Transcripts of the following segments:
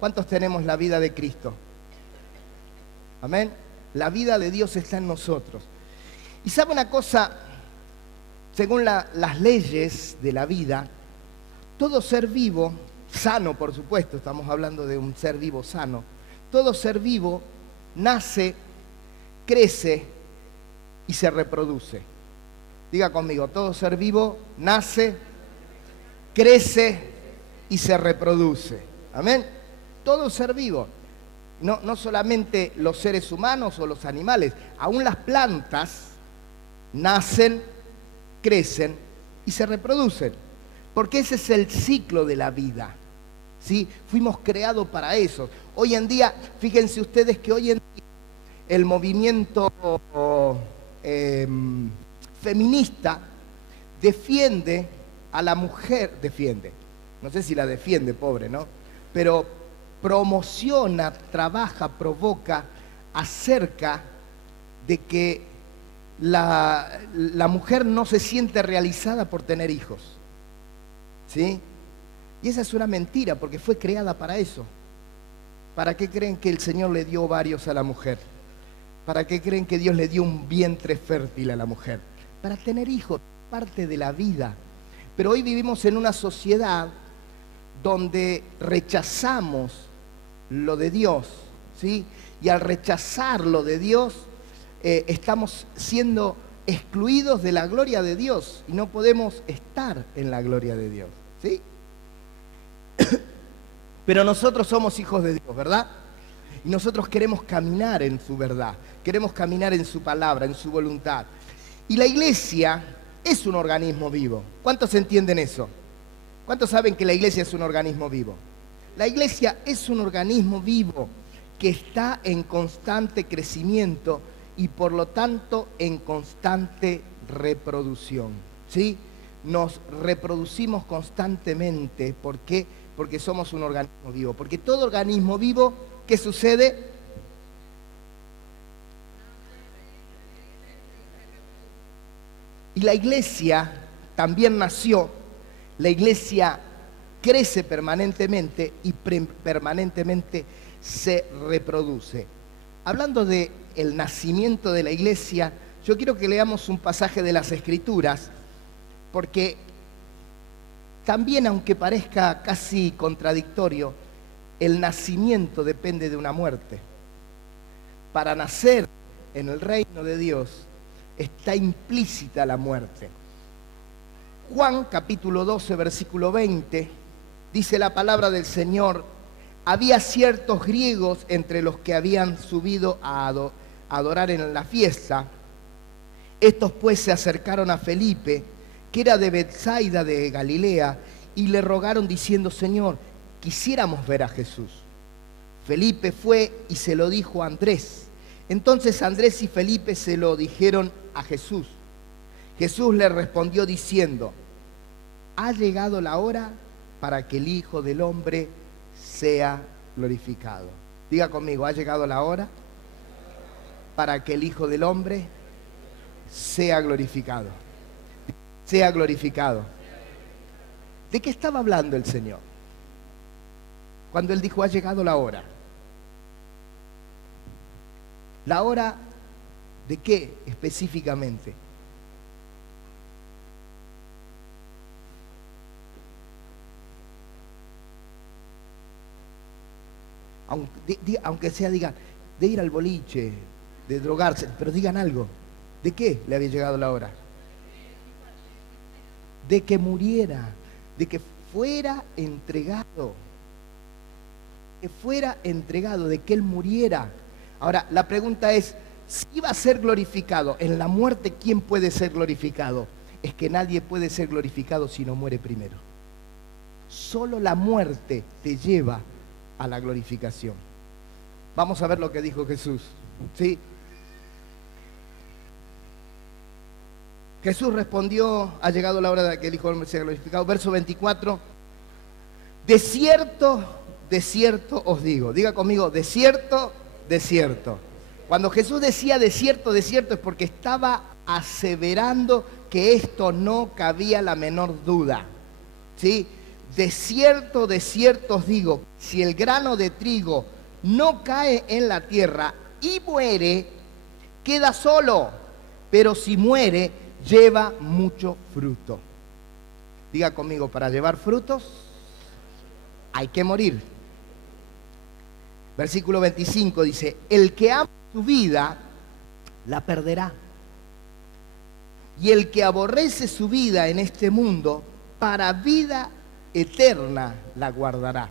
¿Cuántos tenemos la vida de Cristo? Amén. La vida de Dios está en nosotros. Y sabe una cosa, según las leyes de la vida, todo ser vivo, sano por supuesto, estamos hablando de un ser vivo sano, todo ser vivo nace, crece y se reproduce. Diga conmigo, todo ser vivo nace, crece y se reproduce. Amén. Todo ser vivo. No solamente los seres humanos o los animales, aún las plantas nacen, crecen y se reproducen. Porque ese es el ciclo de la vida, ¿sí? Fuimos creados para eso. Hoy en día, fíjense ustedes que hoy en día el movimiento feminista defiende a la mujer, no sé si la defiende, pobre, ¿no? Pero promociona, trabaja, provoca acerca de que la mujer no se siente realizada por tener hijos, ¿sí? Y esa es una mentira, porque fue creada para eso. ¿Para qué creen que el Señor le dio ovarios a la mujer? ¿Para qué creen que Dios le dio un vientre fértil a la mujer? Para tener hijos, parte de la vida. Pero hoy vivimos en una sociedad donde rechazamos lo de Dios, ¿sí? Y al rechazar lo de Dios, estamos siendo excluidos de la gloria de Dios y no podemos estar en la gloria de Dios, ¿sí? Pero nosotros somos hijos de Dios, ¿verdad? Y nosotros queremos caminar en su verdad, queremos caminar en su palabra, en su voluntad. Y la iglesia es un organismo vivo. ¿Cuántos entienden eso? ¿Cuántos saben que la iglesia es un organismo vivo? La iglesia es un organismo vivo que está en constante crecimiento y por lo tanto en constante reproducción, ¿sí? Nos reproducimos constantemente. ¿Por qué? Porque somos un organismo vivo. Porque todo organismo vivo, ¿qué sucede? Y la iglesia también nació, la iglesia crece permanentemente y permanentemente se reproduce. Hablando de el nacimiento de la iglesia, yo quiero que leamos un pasaje de las Escrituras, porque también, aunque parezca casi contradictorio, el nacimiento depende de una muerte. Para nacer en el reino de Dios está implícita la muerte. Juan capítulo 12, versículo 20, dice la palabra del Señor: había ciertos griegos entre los que habían subido a adorar en la fiesta. Estos pues se acercaron a Felipe, que era de Betsaida de Galilea, y le rogaron diciendo: Señor, quisiéramos ver a Jesús. Felipe fue y se lo dijo a Andrés. Entonces Andrés y Felipe se lo dijeron a Jesús. Jesús le respondió diciendo: ha llegado la hora para que el Hijo del Hombre sea glorificado. Diga conmigo: ha llegado la hora para que el Hijo del Hombre sea glorificado. Sea glorificado. ¿De qué estaba hablando el Señor cuando Él dijo: ha llegado la hora? ¿La hora de qué específicamente? Aunque sea, digan, de ir al boliche, de drogarse, pero digan algo. ¿De qué le había llegado la hora? De que muriera, de que fuera entregado. Que fuera entregado, de que Él muriera. Ahora, la pregunta es, si iba a ser glorificado en la muerte, ¿quién puede ser glorificado? Es que nadie puede ser glorificado si no muere primero. Solo la muerte te lleva a la glorificación. Vamos a ver lo que dijo Jesús, ¿sí? Jesús respondió: ha llegado la hora de que el Hijo del Hombre sea glorificado. Verso 24. De cierto, de cierto os digo. Diga conmigo: de cierto, de cierto. Cuando Jesús decía de cierto es porque estaba aseverando que esto no cabía la menor duda, ¿sí? de cierto os digo, si el grano de trigo no cae en la tierra y muere, queda solo, pero si muere, lleva mucho fruto. Diga conmigo, para llevar frutos hay que morir. Versículo 25 dice, el que ama su vida, la perderá. Y el que aborrece su vida en este mundo, para vida eterna la guardará.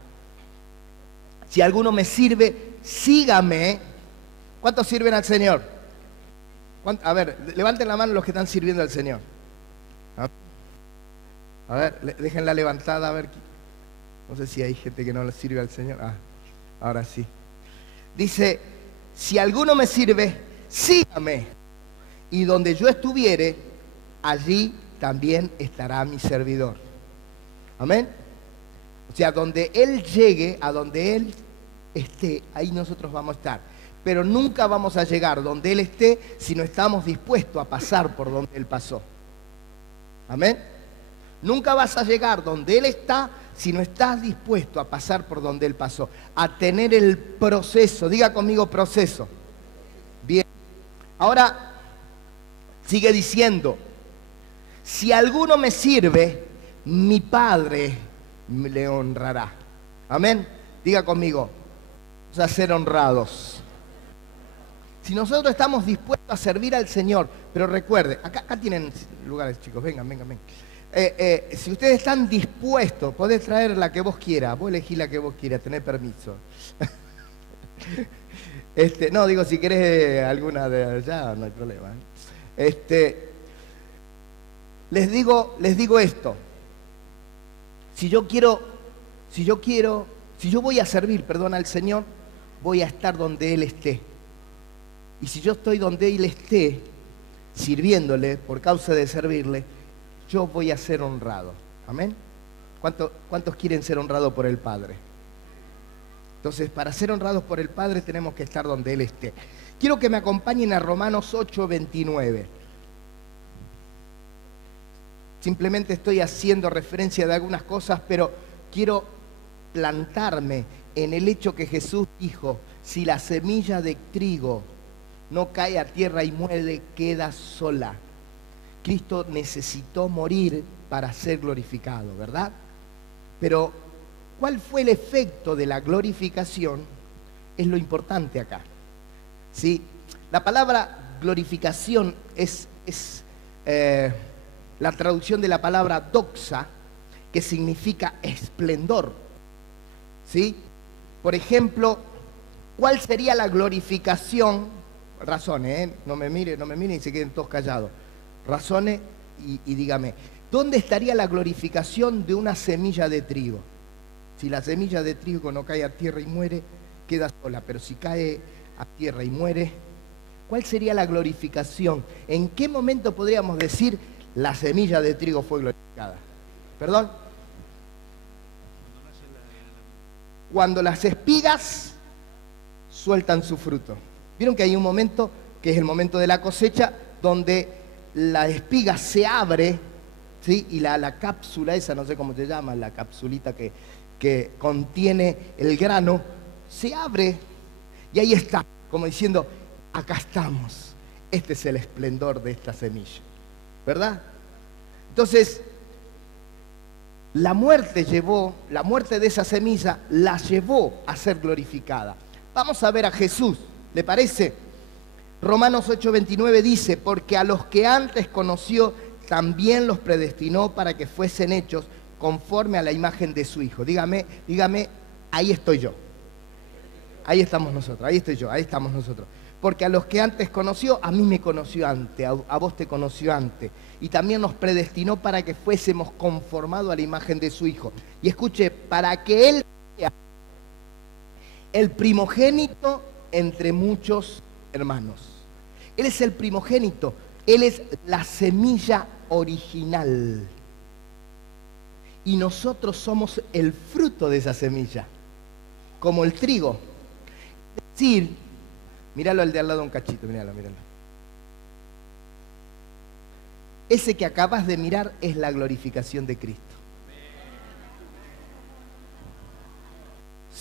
Si alguno me sirve, sígame. ¿Cuántos sirven al Señor? A ver, levanten la mano los que están sirviendo al Señor. A ver, déjenla levantada, a ver. No sé si hay gente que no le sirve al Señor. Ahora sí. Dice, si alguno me sirve, sígame. Y donde yo estuviere, allí también estará mi servidor. Amén. O sea, donde Él llegue, a donde Él esté, ahí nosotros vamos a estar. Pero nunca vamos a llegar donde Él esté si no estamos dispuestos a pasar por donde Él pasó. Amén. Nunca vas a llegar donde Él está si no estás dispuesto a pasar por donde Él pasó. A tener el proceso. Diga conmigo proceso. Bien. Ahora, sigue diciendo, si alguno me sirve, mi Padre le honrará. Amén. Diga conmigo, vamos a ser honrados. Si nosotros estamos dispuestos a servir al Señor, pero recuerde, acá tienen lugares, chicos, vengan. Si ustedes están dispuestos, podés traer la que vos quieras, vos elegís la que vos quieras, tenés permiso. No, digo, si querés alguna de allá, no hay problema. Les digo esto. Si yo voy a servir, al Señor, voy a estar donde Él esté. Y si yo estoy donde Él esté, sirviéndole, por causa de servirle, yo voy a ser honrado. Amén. ¿Cuántos quieren ser honrados por el Padre? Entonces, para ser honrados por el Padre tenemos que estar donde Él esté. Quiero que me acompañen a Romanos 8:29. Simplemente estoy haciendo referencia de algunas cosas, pero quiero plantarme en el hecho que Jesús dijo, si la semilla de trigo no cae a tierra y muere, queda sola. Cristo necesitó morir para ser glorificado, ¿verdad? Pero, ¿cuál fue el efecto de la glorificación? Es lo importante acá. ¿Sí? La palabra glorificación es la traducción de la palabra doxa, que significa esplendor. ¿Sí? Por ejemplo, ¿cuál sería la glorificación? Razone, no me miren y se queden todos callados. Razone y dígame, ¿dónde estaría la glorificación de una semilla de trigo? Si la semilla de trigo no cae a tierra y muere, queda sola, pero si cae a tierra y muere, ¿cuál sería la glorificación? ¿En qué momento podríamos decir la semilla de trigo fue glorificada? ¿Perdón? Cuando las espigas sueltan su fruto. Vieron que hay un momento, que es el momento de la cosecha, donde la espiga se abre, ¿sí? Y la cápsula esa, no sé cómo se llama, la capsulita que contiene el grano, se abre y ahí está, como diciendo, acá estamos, este es el esplendor de esta semilla, ¿verdad? Entonces, la muerte de esa semilla la llevó a ser glorificada. Vamos a ver a Jesús, ¿le parece? Romanos 8:29 dice, porque a los que antes conoció, también los predestinó para que fuesen hechos conforme a la imagen de su Hijo. Dígame, ahí estoy yo. Ahí estamos nosotros, ahí estoy yo, ahí estamos nosotros. Porque a los que antes conoció, a mí me conoció antes, a vos te conoció antes. Y también nos predestinó para que fuésemos conformados a la imagen de su Hijo. Y escuche, para que Él sea el primogénito entre muchos hermanos. Él es el primogénito, Él es la semilla original. Y nosotros somos el fruto de esa semilla, como el trigo. Es decir, míralo al de al lado un cachito, míralo. Ese que acabas de mirar es la glorificación de Cristo.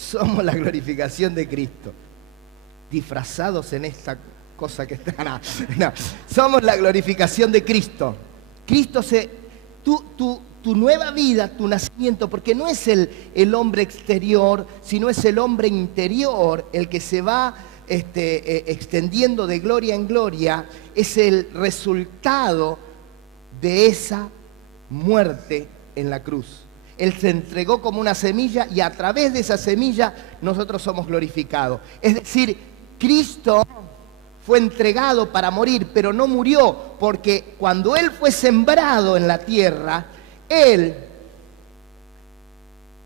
somos la glorificación de Cristo. Disfrazados en esta cosa que está... No, no. Somos la glorificación de Cristo. Cristo tu nueva vida, tu nacimiento, porque no es el hombre exterior, sino es el hombre interior, el que se va extendiendo de gloria en gloria, es el resultado de esa muerte en la cruz. Él se entregó como una semilla y a través de esa semilla nosotros somos glorificados. Es decir, Cristo fue entregado para morir, pero no murió, porque cuando Él fue sembrado en la tierra, Él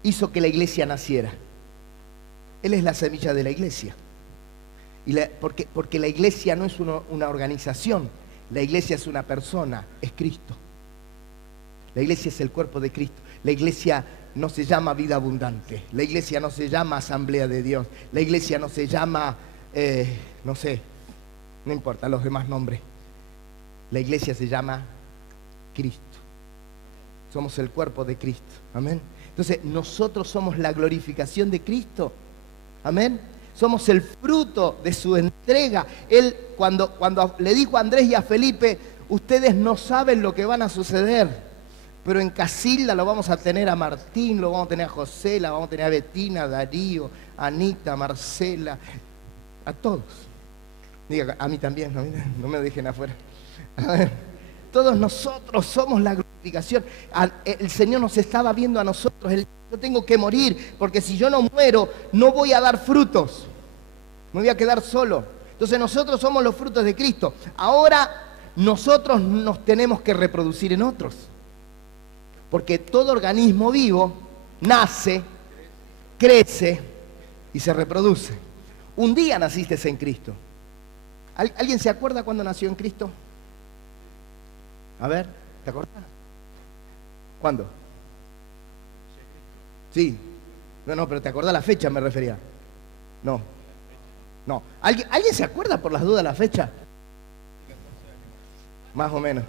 hizo que la iglesia naciera. Él es la semilla de la iglesia. Porque la iglesia no es una organización, la iglesia es una persona, es Cristo. La iglesia es el cuerpo de Cristo. La iglesia no se llama vida abundante, la iglesia no se llama asamblea de Dios, la iglesia no se llama, no sé, no importa los demás nombres. La iglesia se llama Cristo. Somos el cuerpo de Cristo. Amén. Entonces, nosotros somos la glorificación de Cristo. Amén. Somos el fruto de su entrega. Él, cuando le dijo a Andrés y a Felipe, ustedes no saben lo que van a suceder, pero en Casilda lo vamos a tener a Martín, lo vamos a tener a José, la vamos a tener a Betina, a Darío, a Anita, a Marcela, a todos. Diga, a mí también, no me dejen afuera. A ver, todos nosotros somos la glorificación. El Señor nos estaba viendo a nosotros. Yo tengo que morir, porque si yo no muero, no voy a dar frutos. Me voy a quedar solo. Entonces nosotros somos los frutos de Cristo. Ahora nosotros nos tenemos que reproducir en otros. Porque todo organismo vivo nace, crece y se reproduce. Un día naciste en Cristo. ¿Alguien se acuerda cuándo nació en Cristo? A ver, ¿te acuerdas? ¿Cuándo? Sí. No, pero ¿te acordás la fecha? Me refería. No. ¿Alguien se acuerda por las dudas la fecha? Más o menos.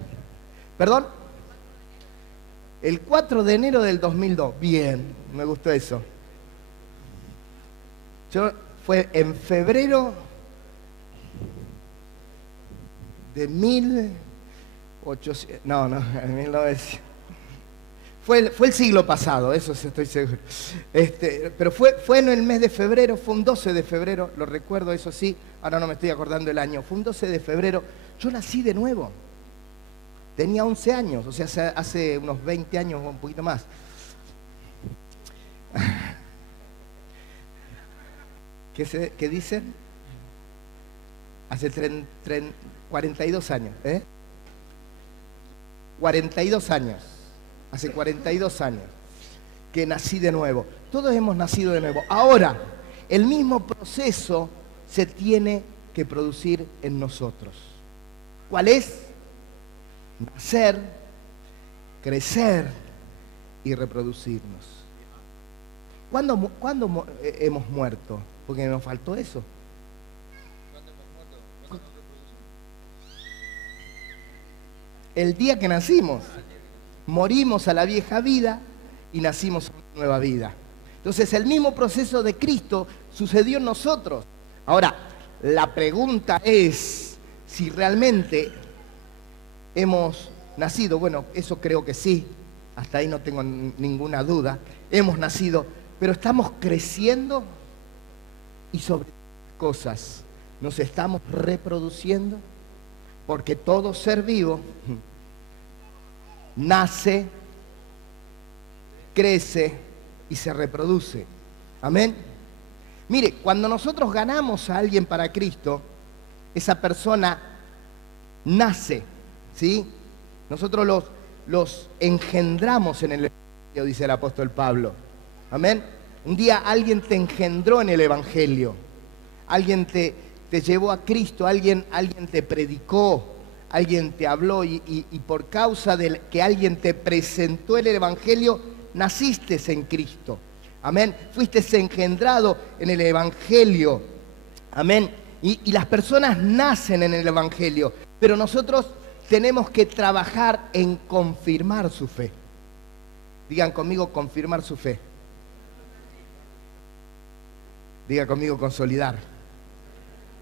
¿Perdón? El 4 de enero del 2002. Bien, me gustó eso. Fue en febrero de 1800. No, en 1900. Fue el siglo pasado, eso sí estoy seguro. Pero fue en el mes de febrero, fue un 12 de febrero, lo recuerdo, eso sí, ahora no me estoy acordando el año. Fue un 12 de febrero, yo nací de nuevo. Tenía 11 años, o sea, hace unos 20 años o un poquito más. ¿Qué dicen? Hace 42 años, ¿eh? 42 años. Hace 42 años que nací de nuevo. Todos hemos nacido de nuevo. Ahora, el mismo proceso se tiene que producir en nosotros. ¿Cuál es? Nacer, crecer y reproducirnos. ¿Cuándo hemos muerto? Porque nos faltó eso. El día que nacimos. Morimos a la vieja vida y nacimos a una nueva vida. Entonces el mismo proceso de Cristo sucedió en nosotros. Ahora, la pregunta es si realmente hemos nacido. Bueno, eso creo que sí, hasta ahí no tengo ninguna duda. Hemos nacido, pero estamos creciendo y sobre cosas nos estamos reproduciendo, porque todo ser vivo nace, crece y se reproduce. Amén. Mire, cuando nosotros ganamos a alguien para Cristo, esa persona nace, ¿sí? Nosotros los engendramos en el Evangelio, dice el apóstol Pablo. Amén. Un día alguien te engendró en el Evangelio. Alguien te llevó a Cristo, alguien te predicó. Alguien te habló y por causa de que alguien te presentó el Evangelio, naciste en Cristo. Amén. Fuiste engendrado en el Evangelio. Amén. Y las personas nacen en el Evangelio, pero nosotros tenemos que trabajar en confirmar su fe. Digan conmigo, confirmar su fe. Diga conmigo consolidar.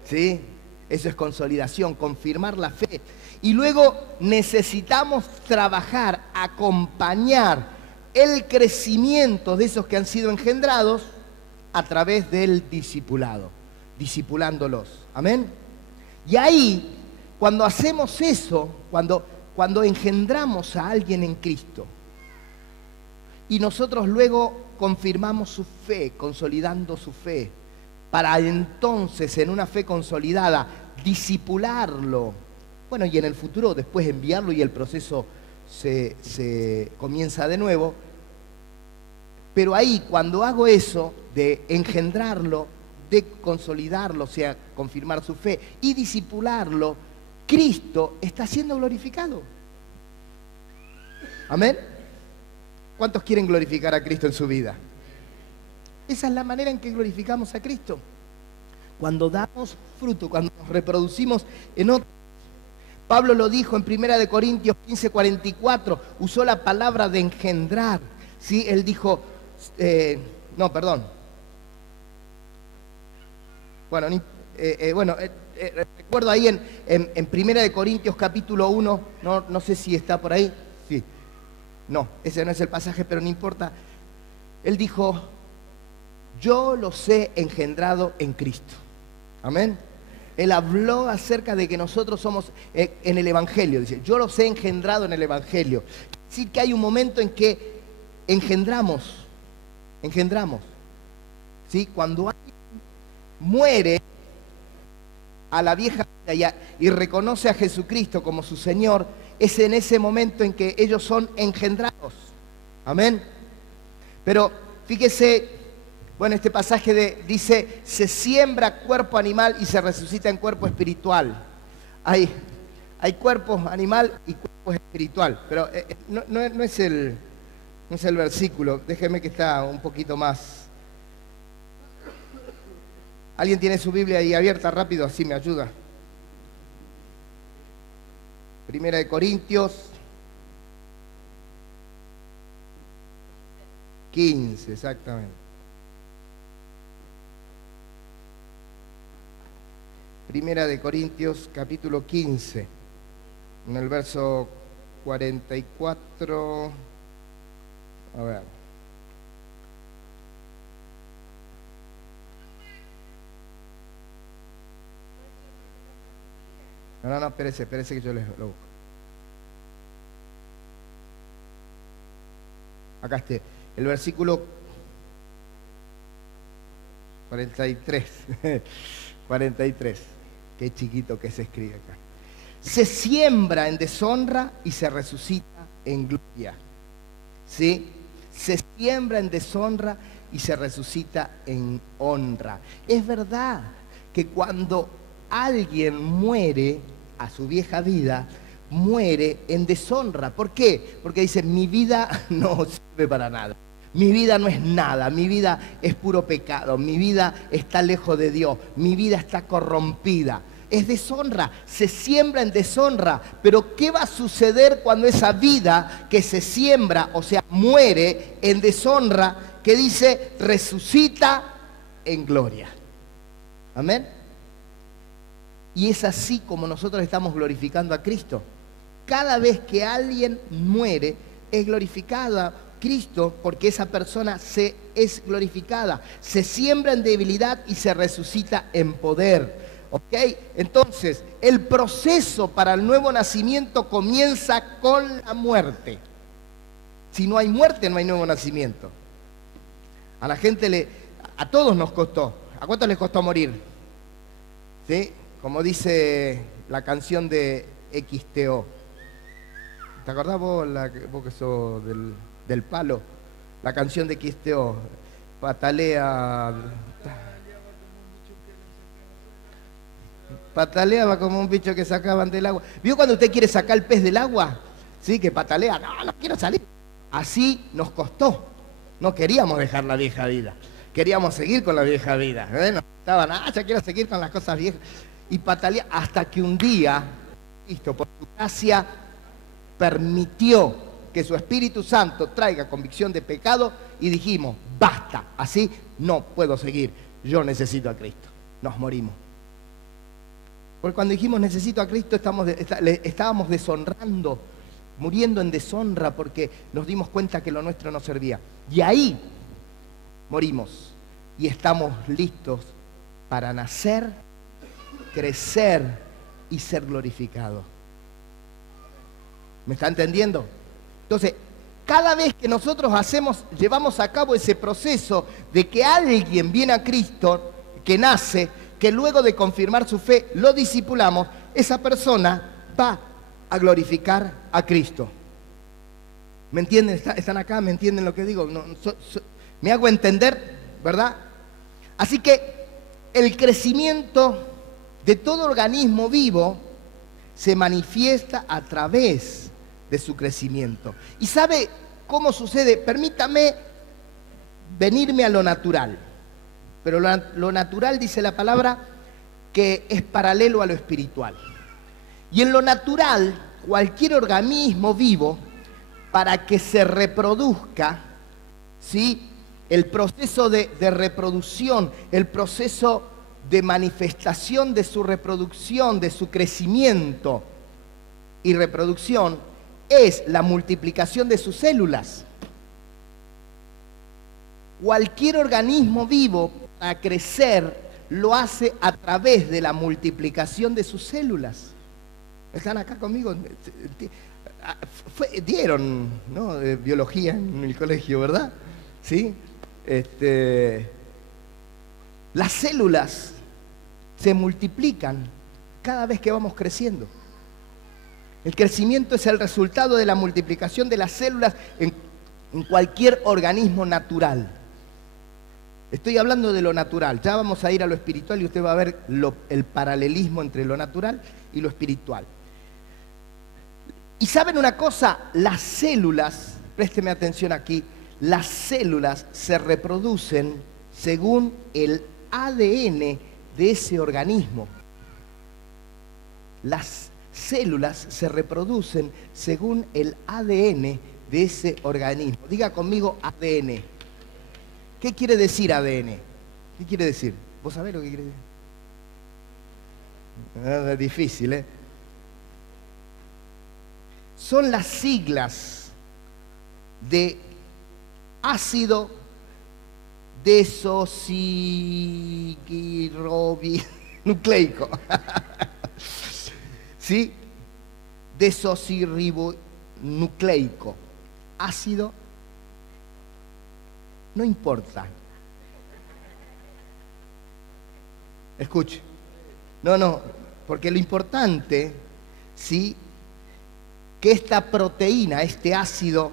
¿Sí? Eso es consolidación, confirmar la fe. Y luego necesitamos trabajar, acompañar el crecimiento de esos que han sido engendrados a través del discipulado, discipulándolos. Amén. Y ahí, cuando hacemos eso, cuando engendramos a alguien en Cristo, y nosotros luego confirmamos su fe, consolidando su fe, para entonces en una fe consolidada discipularlo, bueno, y en el futuro después enviarlo y el proceso se comienza de nuevo. Pero ahí, cuando hago eso de engendrarlo, de consolidarlo, o sea, confirmar su fe y discipularlo, Cristo está siendo glorificado. Amén. ¿Cuántos quieren glorificar a Cristo en su vida? Esa es la manera en que glorificamos a Cristo. Cuando damos fruto, cuando nos reproducimos en otro. Pablo lo dijo en 1 Corintios 15:44, usó la palabra de engendrar. ¿Sí? Él dijo, recuerdo ahí en 1 Corintios capítulo 1, no sé si está por ahí. Sí. No, ese no es el pasaje, pero no importa. Él dijo, yo los he engendrado en Cristo. Amén. Él habló acerca de que nosotros somos en el Evangelio. Dice, yo los he engendrado en el Evangelio. Es decir, que hay un momento en que engendramos. ¿Sí? Cuando alguien muere a la vieja vida y reconoce a Jesucristo como su Señor, es en ese momento en que ellos son engendrados. Amén. Pero fíjese, bueno, este pasaje dice, se siembra cuerpo animal y se resucita en cuerpo espiritual. Hay cuerpo animal y cuerpo espiritual, pero no es el versículo. Déjeme que está un poquito más. ¿Alguien tiene su Biblia ahí abierta? Rápido, así me ayuda. 1 Corintios 15, exactamente. 1 Corintios capítulo 15, en el verso 44. A ver. No, espérese que yo lo busco. Acá esté, el versículo 43. 43. Qué chiquito que se escribe acá. Se siembra en deshonra y se resucita en gloria. ¿Sí? Se siembra en deshonra y se resucita en honra. Es verdad que cuando alguien muere a su vieja vida, muere en deshonra. ¿Por qué? Porque dice, mi vida no sirve para nada. Mi vida no es nada, mi vida es puro pecado, mi vida está lejos de Dios, mi vida está corrompida. Es deshonra, se siembra en deshonra. Pero ¿qué va a suceder cuando esa vida que se siembra, o sea, muere en deshonra, que dice, resucita en gloria? Amén. Y es así como nosotros estamos glorificando a Cristo. Cada vez que alguien muere, es glorificada Cristo, porque esa persona es glorificada. Se siembra en debilidad y se resucita en poder. ¿Ok? Entonces, el proceso para el nuevo nacimiento comienza con la muerte. Si no hay muerte, no hay nuevo nacimiento. A la gente a todos nos costó. ¿A cuántos les costó morir? ¿Sí? Como dice la canción de XTO. ¿Te acordás vos que sos del palo? La canción de XTO. Pataleaba como un bicho que sacaban del agua. ¿Vio cuando usted quiere sacar el pez del agua? ¿Sí? Que patalea. No quiero salir. Así nos costó. No queríamos dejar la vieja vida. Queríamos seguir con la vieja vida. No estaba ya quiero seguir con las cosas viejas. Y patalea hasta que un día, Cristo, por su gracia, permitió que su Espíritu Santo traiga convicción de pecado y dijimos, basta, así no puedo seguir. yo necesito a Cristo. Nos morimos. Porque cuando dijimos necesito a Cristo, le estábamos deshonrando, muriendo en deshonra porque nos dimos cuenta que lo nuestro no servía. Y ahí morimos y estamos listos para nacer, crecer y ser glorificados. ¿Me está entendiendo? Entonces, cada vez que nosotros llevamos a cabo ese proceso de que alguien viene a Cristo, que nace, que luego de confirmar su fe lo discipulamos, esa persona va a glorificar a Cristo. ¿Me entienden? ¿Están acá? ¿Me entienden lo que digo? ¿Me hago entender? ¿Verdad? Así que el crecimiento de todo organismo vivo se manifiesta a través de su crecimiento. ¿Y sabe cómo sucede? Permítame venirme a lo natural. Pero lo natural, dice la palabra, que es paralelo a lo espiritual. Y en lo natural, cualquier organismo vivo, para que se reproduzca, ¿sí?, el proceso de reproducción, el proceso de manifestación de su reproducción, de su crecimiento y reproducción, es la multiplicación de sus células. Cualquier organismo vivo, para crecer, lo hace a través de la multiplicación de sus células. ¿Están acá conmigo? Dieron, ¿no?, biología en el colegio, ¿verdad? ¿Sí? Las células se multiplican cada vez que vamos creciendo. El crecimiento es el resultado de la multiplicación de las células en cualquier organismo natural. Estoy hablando de lo natural. Ya vamos a ir a lo espiritual y usted va a ver el paralelismo entre lo natural y lo espiritual. Y ¿saben una cosa? Las células, présteme atención aquí, las células se reproducen según el ADN de ese organismo. Las células se reproducen según el ADN de ese organismo. Diga conmigo ADN. ¿Qué quiere decir ADN? ¿Qué quiere decir? ¿Vos sabés lo que quiere decir? Es difícil, ¿eh? Son las siglas de ácido desoxirribonucleico. ¿Sí? Desoxirribonucleico. Ácido, no importa. Escuche. No, porque lo importante, ¿sí?, que esta proteína, este ácido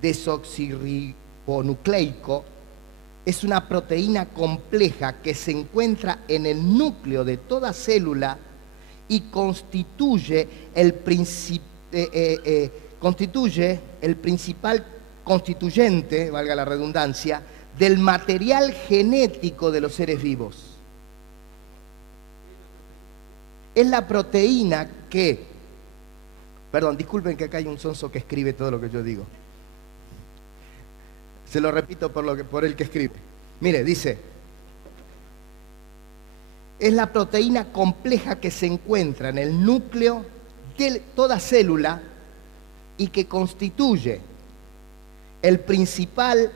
desoxirribonucleico, es una proteína compleja que se encuentra en el núcleo de toda célula y constituye el principal constituyente, valga la redundancia, del material genético de los seres vivos. Es la proteína que... Perdón, disculpen que acá hay un sonso que escribe todo lo que yo digo. Se lo repito por el que escribe. Mire, dice, es la proteína compleja que se encuentra en el núcleo de toda célula y que constituye el principal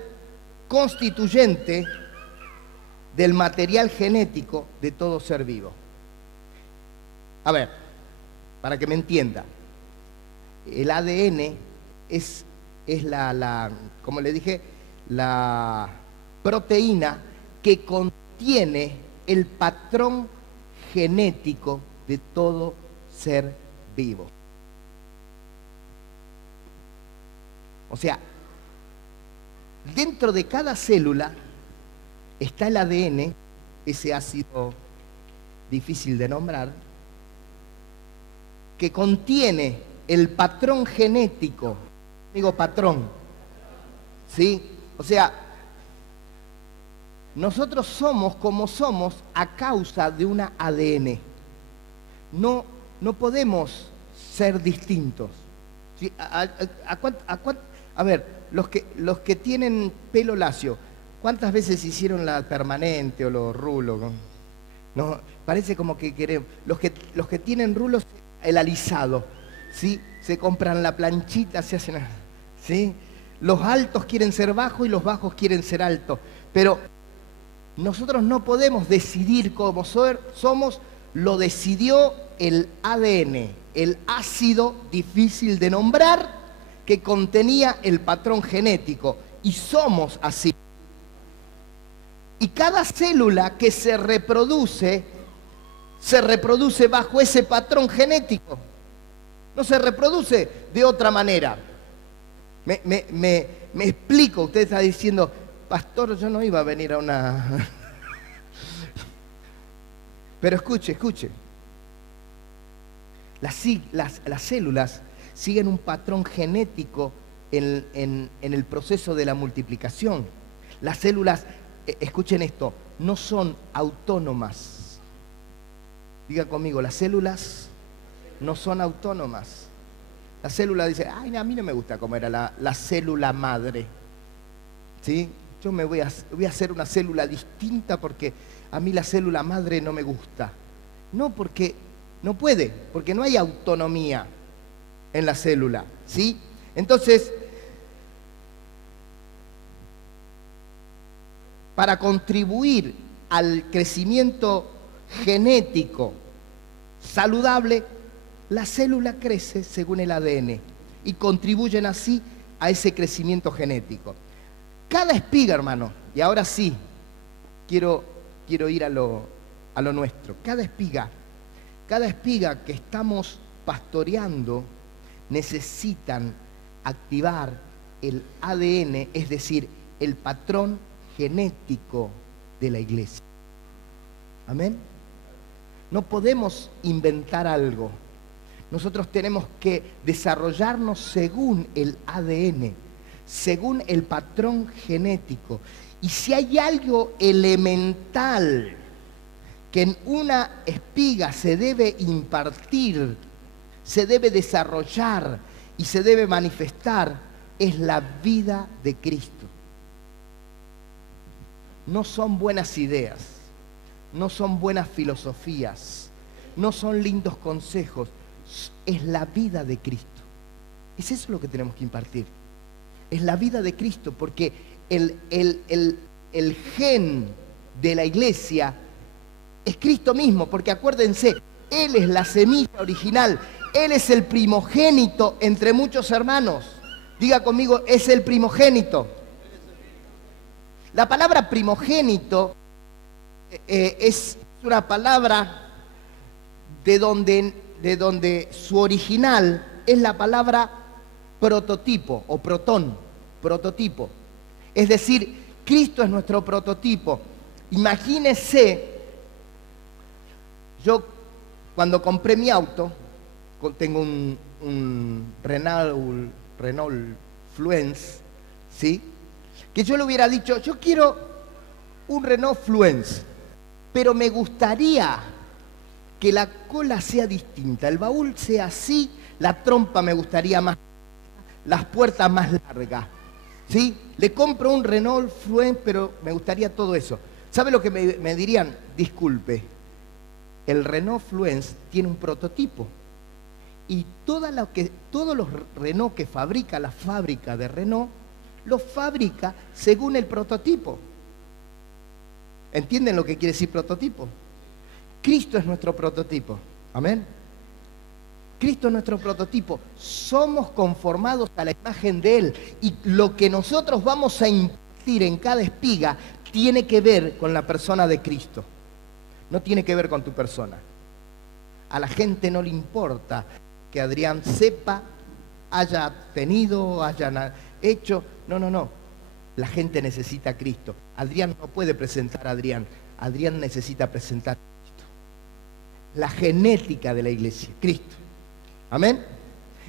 constituyente del material genético de todo ser vivo. A ver, para que me entienda, el ADN es como le dije, la proteína que contiene el patrón genético de todo ser vivo. O sea, dentro de cada célula está el ADN, ese ácido difícil de nombrar, que contiene el patrón genético. Digo patrón, ¿sí? O sea, nosotros somos como somos a causa de una ADN. No podemos ser distintos. ¿Sí? A ver, los que tienen pelo lacio, ¿Cuántas veces hicieron la permanente o los rulos? No, parece como que queremos. Los que tienen rulos, el alisado, ¿sí? Se compran la planchita, se hacen, ¿sí? Los altos quieren ser bajos y los bajos quieren ser altos. Pero nosotros no podemos decidir cómo somos, lo decidió el ADN, el ácido difícil de nombrar que contenía el patrón genético. Y somos así. Y cada célula que se reproduce bajo ese patrón genético. No se reproduce de otra manera. Me explico, usted está diciendo, pastor, yo no iba a venir a una... Pero escuche. Las células siguen un patrón genético en el proceso de la multiplicación. Las células, escuchen esto, no son autónomas. Diga conmigo, las células no son autónomas. La célula dice, ay, a mí no me gusta cómo era la célula madre. ¿Sí? Yo me voy a hacer una célula distinta porque a mí la célula madre no me gusta. No, porque no puede, porque no hay autonomía en la célula. ¿Sí? Entonces, para contribuir al crecimiento genético saludable, la célula crece según el ADN y contribuyen así a ese crecimiento genético. Cada espiga, hermano, y ahora sí, quiero ir a lo nuestro. Cada espiga que estamos pastoreando necesitan activar el ADN, es decir, el patrón genético de la iglesia. Amén. No podemos inventar algo. Nosotros tenemos que desarrollarnos según el ADN, según el patrón genético. Y si hay algo elemental que en una espiga se debe impartir, se debe desarrollar y se debe manifestar, es la vida de Cristo. No son buenas ideas, no son buenas filosofías, no son lindos consejos, es la vida de Cristo. Es eso lo que tenemos que impartir. Es la vida de Cristo, porque el gen de la iglesia es Cristo mismo, porque acuérdense, Él es la semilla original, Él es el primogénito entre muchos hermanos. Diga conmigo, es el primogénito. La palabra primogénito es una palabra de donde su original es la palabra prototipo o prototipo. Es decir, Cristo es nuestro prototipo. Imagínese, yo cuando compré mi auto, tengo un Renault Fluence, ¿sí? Que yo le hubiera dicho, yo quiero un Renault Fluence, pero me gustaría que la cola sea distinta, el baúl sea así, la trompa me gustaría más, las puertas más largas, ¿sí? Le compro un Renault Fluence, pero me gustaría todo eso. ¿Sabe lo que me dirían? Disculpe, el Renault Fluence tiene un prototipo y todos los Renault que fabrica la fábrica de Renault, los fabrica según el prototipo. ¿Entienden lo que quiere decir prototipo? Cristo es nuestro prototipo. Amén. Cristo es nuestro prototipo. Somos conformados a la imagen de Él. Y lo que nosotros vamos a impartir en cada espiga tiene que ver con la persona de Cristo. No tiene que ver con tu persona. A la gente no le importa que Adrián sepa, haya tenido, haya hecho. No. La gente necesita a Cristo. Adrián no puede presentar a Adrián. Adrián necesita presentar a Cristo. La genética de la iglesia, Cristo. Amén.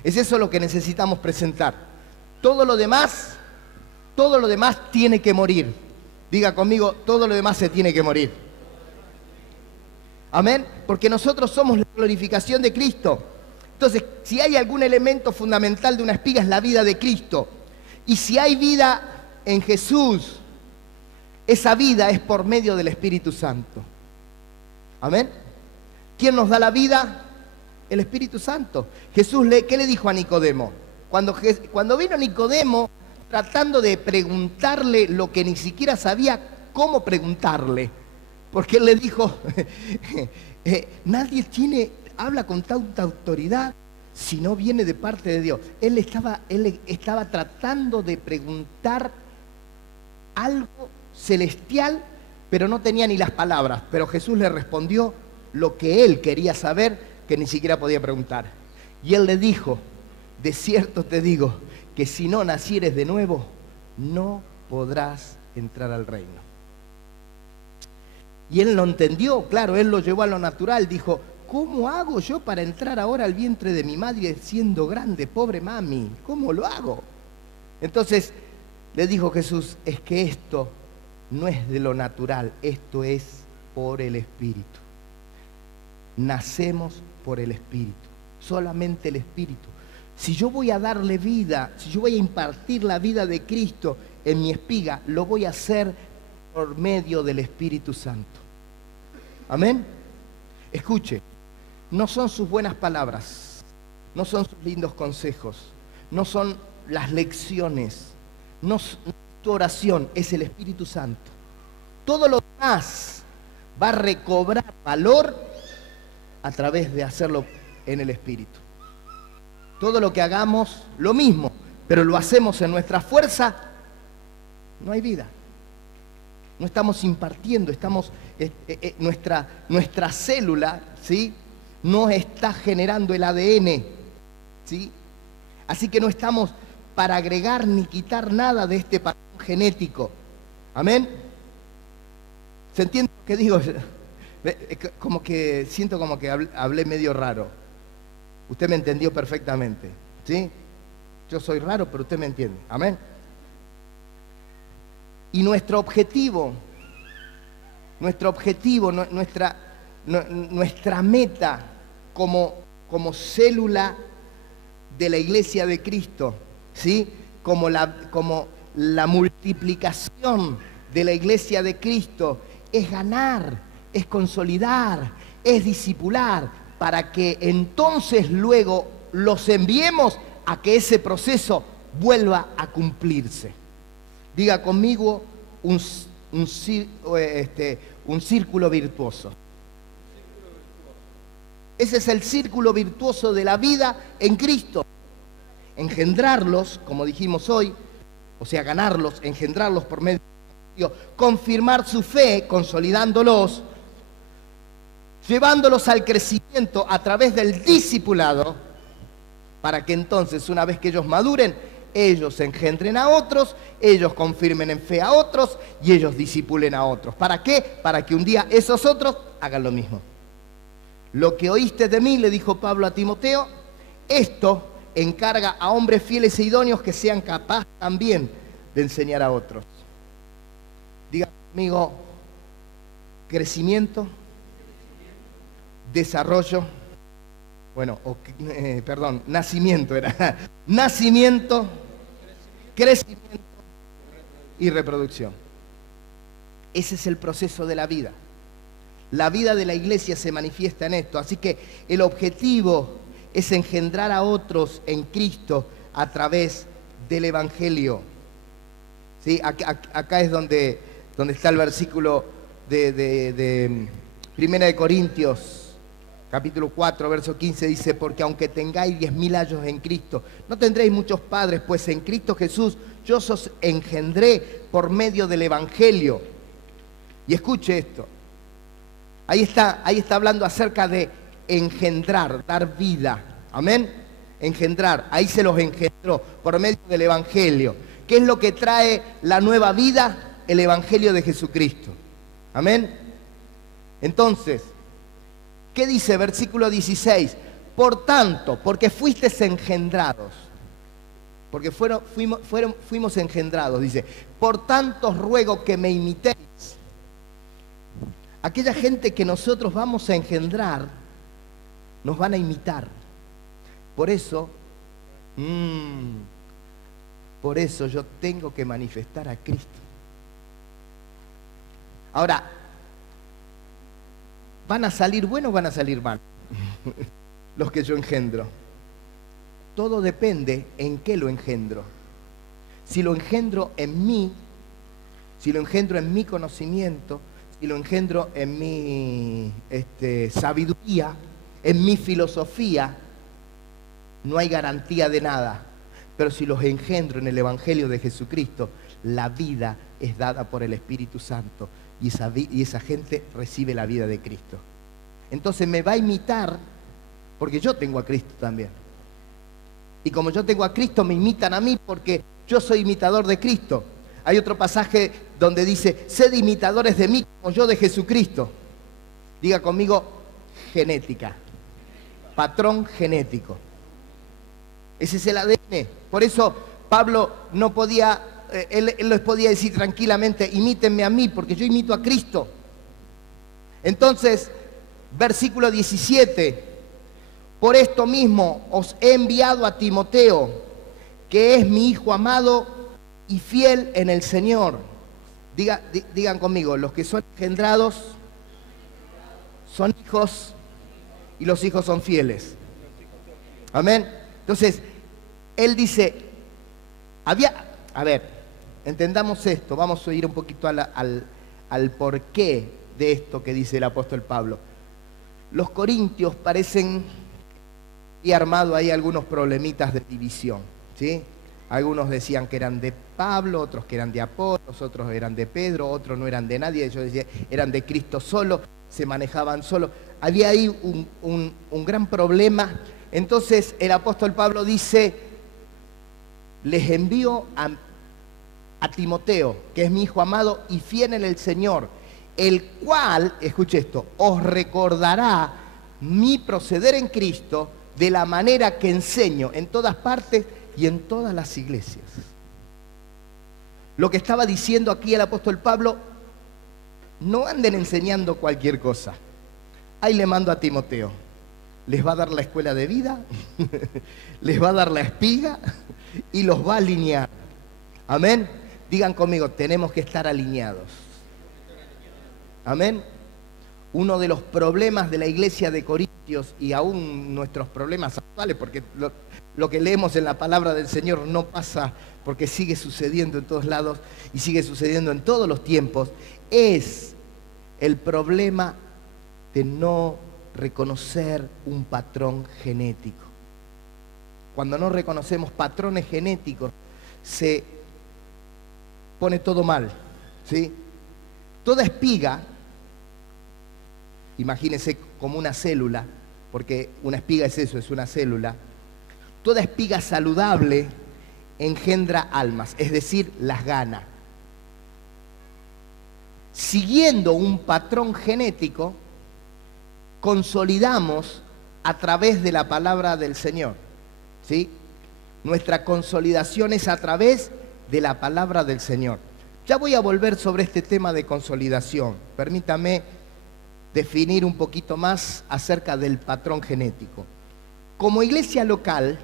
Es eso lo que necesitamos presentar. Todo lo demás tiene que morir. Diga conmigo, todo lo demás se tiene que morir. Amén. Porque nosotros somos la glorificación de Cristo. Entonces, si hay algún elemento fundamental de una espiga es la vida de Cristo. Y si hay vida en Jesús, Esa vida es por medio del Espíritu Santo. Amén. ¿Quién nos da la vida? El Espíritu Santo. Jesús, ¿qué le dijo a Nicodemo? Cuando vino Nicodemo tratando de preguntarle lo que ni siquiera sabía cómo preguntarle, porque él le dijo, nadie habla con tanta autoridad si no viene de parte de Dios. Él estaba tratando de preguntar algo celestial, pero no tenía ni las palabras. Pero Jesús le respondió lo que él quería saber, que ni siquiera podía preguntar. Y él le dijo, de cierto te digo, que si no nacieres de nuevo, no podrás entrar al reino. Y él lo entendió, claro, él lo llevó a lo natural, dijo, ¿cómo hago yo para entrar ahora al vientre de mi madre siendo grande? Pobre mami, ¿cómo lo hago? Entonces le dijo Jesús, es que esto no es de lo natural, esto es por el Espíritu. Nacemos por el Espíritu, solamente el Espíritu. Si yo voy a darle vida, si yo voy a impartir la vida de Cristo en mi espiga, lo voy a hacer por medio del Espíritu Santo. Amén. Escuche, no son sus buenas palabras, no son sus lindos consejos, no son las lecciones, no es tu oración, es el Espíritu Santo. Todo lo demás va a recobrar valor a través de hacerlo en el Espíritu. Todo lo que hagamos, lo mismo, pero lo hacemos en nuestra fuerza, no hay vida. No estamos impartiendo, nuestra célula, ¿sí?, no está generando el ADN, ¿sí? Así que no estamos para agregar ni quitar nada de este patrón genético. Amén. ¿Se entiende lo que digo? Siento como que hablé medio raro. Usted me entendió perfectamente, ¿sí? Yo soy raro, pero usted me entiende. Amén. Y nuestro objetivo, nuestra meta como célula de la Iglesia de Cristo, ¿sí?, como la multiplicación de la Iglesia de Cristo, es ganar, es consolidar, es discipular, para que entonces luego los enviemos a que ese proceso vuelva a cumplirse. Diga conmigo un círculo virtuoso. Ese es el círculo virtuoso de la vida en Cristo. Engendrarlos, como dijimos hoy, o sea, ganarlos, engendrarlos por medio de Dios, confirmar su fe, consolidándolos, llevándolos al crecimiento a través del discipulado, para que entonces, una vez que ellos maduren, ellos engendren a otros, ellos confirmen en fe a otros y ellos discipulen a otros. ¿Para qué? Para que un día esos otros hagan lo mismo. Lo que oíste de mí, le dijo Pablo a Timoteo, esto encarga a hombres fieles e idóneos que sean capaces también de enseñar a otros. Diga conmigo, crecimiento, desarrollo, nacimiento era. Nacimiento, crecimiento y reproducción. Ese es el proceso de la vida. La vida de la iglesia se manifiesta en esto. Así que el objetivo es engendrar a otros en Cristo a través del Evangelio. ¿Sí? Acá es donde está el versículo de 1 Corintios, capítulo 4, verso 15, dice, porque aunque tengáis 10.000 años en Cristo, no tendréis muchos padres, pues en Cristo Jesús yo os engendré por medio del Evangelio. Y escuche esto. Ahí está hablando acerca de engendrar, dar vida. Amén. Engendrar. Ahí se los engendró por medio del Evangelio. ¿Qué es lo que trae la nueva vida? El Evangelio de Jesucristo. Amén. Entonces, ¿qué dice versículo 16? Por tanto, porque fuisteis engendrados. Porque fuimos engendrados, dice. Por tanto os ruego que me imitéis. Aquella gente que nosotros vamos a engendrar, nos van a imitar. Por eso yo tengo que manifestar a Cristo. Ahora, ¿van a salir buenos o van a salir mal? Los que yo engendro. Todo depende en qué lo engendro. Si lo engendro en mí, si lo engendro en mi conocimiento, si lo engendro en mi sabiduría, en mi filosofía, no hay garantía de nada. Pero si los engendro en el Evangelio de Jesucristo, la vida es dada por el Espíritu Santo y esa gente recibe la vida de Cristo. Entonces me va a imitar, porque yo tengo a Cristo también. Y como yo tengo a Cristo, me imitan a mí porque yo soy imitador de Cristo. Hay otro pasaje donde dice, sed imitadores de mí como yo de Jesucristo. Diga conmigo, genética. Patrón genético. Ese es el ADN. Por eso Pablo no podía, él les podía decir tranquilamente, imítenme a mí, porque yo imito a Cristo. Entonces, versículo 17, por esto mismo os he enviado a Timoteo, que es mi hijo amado y fiel en el Señor. Digan conmigo, los que son engendrados son hijos y los hijos son fieles. Amén. Entonces, él dice, a ver, entendamos esto, vamos a ir un poquito al porqué de esto que dice el apóstol Pablo. Los corintios parecen y armado ahí algunos problemitas de división, ¿sí? Algunos decían que eran de Pablo, otros que eran de Apolos, otros eran de Pedro, otros no eran de nadie, ellos decían eran de Cristo solo, se manejaban solo. Había ahí un gran problema. Entonces el apóstol Pablo dice, les envío a Timoteo, que es mi hijo amado y fiel en el Señor, el cual, escuche esto, os recordará mi proceder en Cristo de la manera que enseño en todas partes y en todas las iglesias. Lo que estaba diciendo aquí el apóstol Pablo, no anden enseñando cualquier cosa. Ahí le mando a Timoteo. Les va a dar la escuela de vida, les va a dar la espiga y los va a alinear. Amén. Digan conmigo, tenemos que estar alineados. Amén. Uno de los problemas de la iglesia de Corintios y aún nuestros problemas actuales, porque lo que leemos en la palabra del Señor no pasa porque sigue sucediendo en todos lados y sigue sucediendo en todos los tiempos, es el problema de no reconocer un patrón genético. Cuando no reconocemos patrones genéticos, se pone todo mal, ¿sí? Toda espiga, imagínense como una célula, porque una espiga es eso, es una célula. Toda espiga saludable engendra almas, es decir, las gana. Siguiendo un patrón genético, consolidamos a través de la palabra del Señor, ¿sí? Nuestra consolidación es a través de la palabra del Señor. Ya voy a volver sobre este tema de consolidación. Permítame definir un poquito más acerca del patrón genético. Como iglesia local,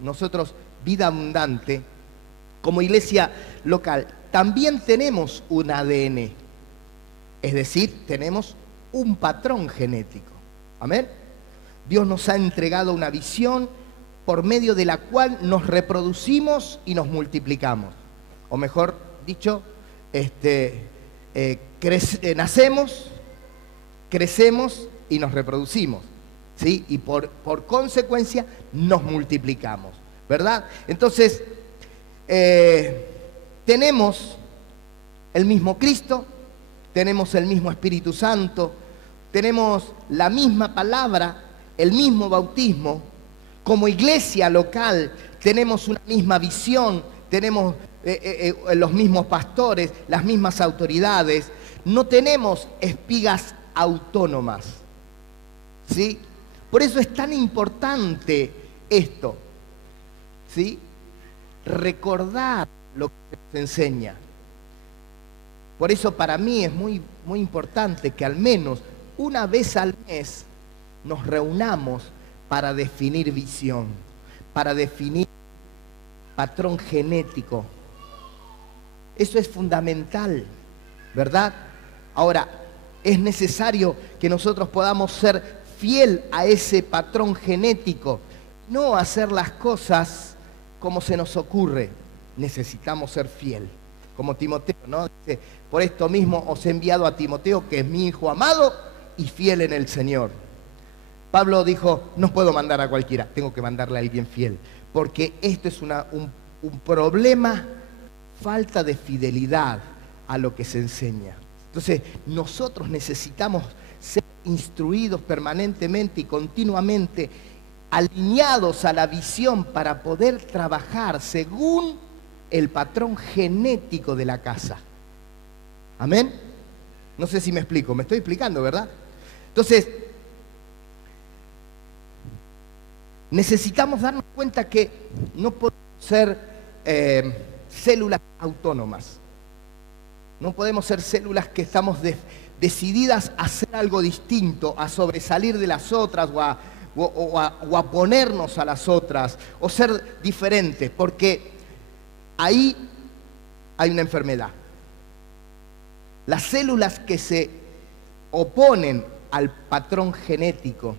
nosotros, Vida Abundante, como iglesia local, también tenemos un ADN, es decir, tenemos un patrón genético. Amén. Dios nos ha entregado una visión por medio de la cual nos reproducimos y nos multiplicamos. O mejor dicho, nacemos, crecemos y nos reproducimos, ¿sí? Y por consecuencia nos multiplicamos, ¿verdad? Entonces, tenemos el mismo Cristo, tenemos el mismo Espíritu Santo, tenemos la misma palabra, el mismo bautismo. Como iglesia local tenemos una misma visión, tenemos los mismos pastores, las mismas autoridades. No tenemos espigas autónomas, ¿sí? Por eso es tan importante esto, ¿sí? Recordar lo que se enseña. Por eso para mí es muy, muy importante que al menos una vez al mes nos reunamos para definir visión, para definir patrón genético. Eso es fundamental, ¿verdad? Ahora, es necesario que nosotros podamos ser fiel a ese patrón genético, no hacer las cosas como se nos ocurre. Necesitamos ser fiel. Como Timoteo, ¿no? Dice, por esto mismo os he enviado a Timoteo, que es mi hijo amado y fiel en el Señor. Pablo dijo, no puedo mandar a cualquiera, tengo que mandarle a alguien fiel, porque esto es un problema, falta de fidelidad a lo que se enseña. Entonces, nosotros necesitamos ser instruidos permanentemente y continuamente, alineados a la visión para poder trabajar según el patrón genético de la casa. ¿Amén? No sé si me explico, me estoy explicando, ¿verdad? Entonces, necesitamos darnos cuenta que no podemos ser células autónomas. No podemos ser células que estamos decididas a hacer algo distinto, a sobresalir de las otras o a ponernos a las otras, o ser diferentes, porque ahí hay una enfermedad. Las células que se oponen al patrón genético.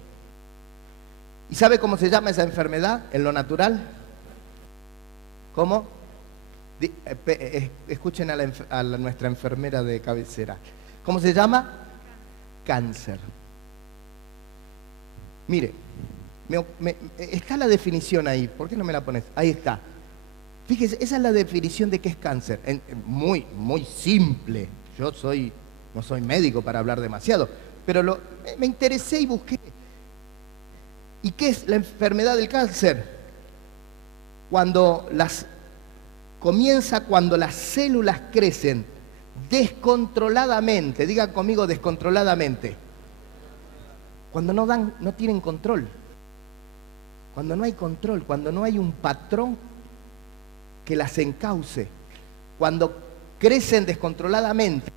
¿Y sabe cómo se llama esa enfermedad en lo natural? ¿Cómo? Escuchen a nuestra enfermera de cabecera. ¿Cómo se llama? Cáncer. Mire, está la definición ahí. ¿Por qué no me la pones? Ahí está. Fíjese, esa es la definición de qué es cáncer. Muy, muy simple. Yo no soy médico para hablar demasiado, pero me interesé y busqué. ¿Y qué es la enfermedad del cáncer? Comienza cuando las células crecen descontroladamente. Digan conmigo, descontroladamente. Cuando no tienen control. Cuando no hay control, cuando no hay un patrón que las encauce. Cuando crecen descontroladamente,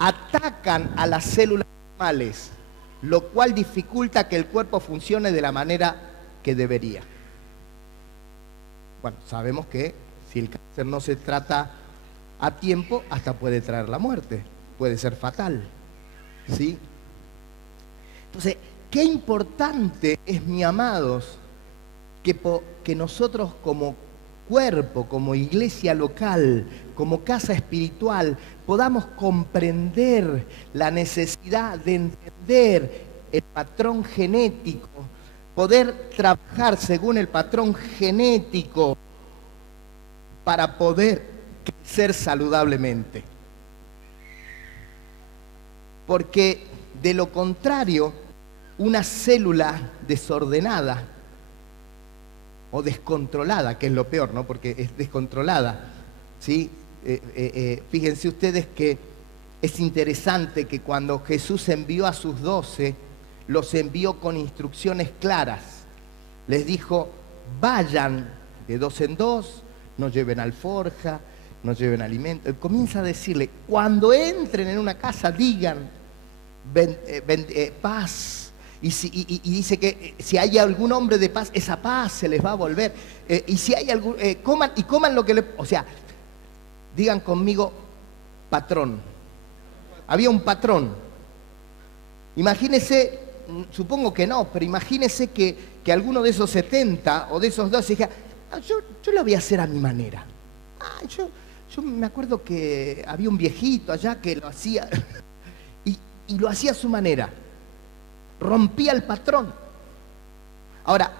atacan a las células normales, lo cual dificulta que el cuerpo funcione de la manera que debería. Bueno, sabemos que si el cáncer no se trata a tiempo, hasta puede traer la muerte, puede ser fatal, ¿sí? Entonces, qué importante es, mis amados, que nosotros como cuerpo, como iglesia local, como casa espiritual, podamos comprender la necesidad de entender el patrón genético, poder trabajar según el patrón genético para poder crecer saludablemente. Porque de lo contrario, una célula desordenada o descontrolada, que es lo peor, ¿no? Porque es descontrolada, ¿sí? Fíjense ustedes que es interesante que cuando Jesús envió a sus 12, los envió con instrucciones claras. Les dijo, vayan de 2 en 2, no lleven alforja, no lleven alimento. Comienza a decirle, cuando entren en una casa, digan paz. Y dice que si hay algún hombre de paz, esa paz se les va a volver. Y si hay algún, coman lo que o sea, digan conmigo, patrón. Había un patrón. Imagínese, supongo que no, pero imagínese que alguno de esos 70 o de esos 12 dijera, yo lo voy a hacer a mi manera. Yo me acuerdo que había un viejito allá que lo hacía y lo hacía a su manera. Rompía el patrón. Ahora,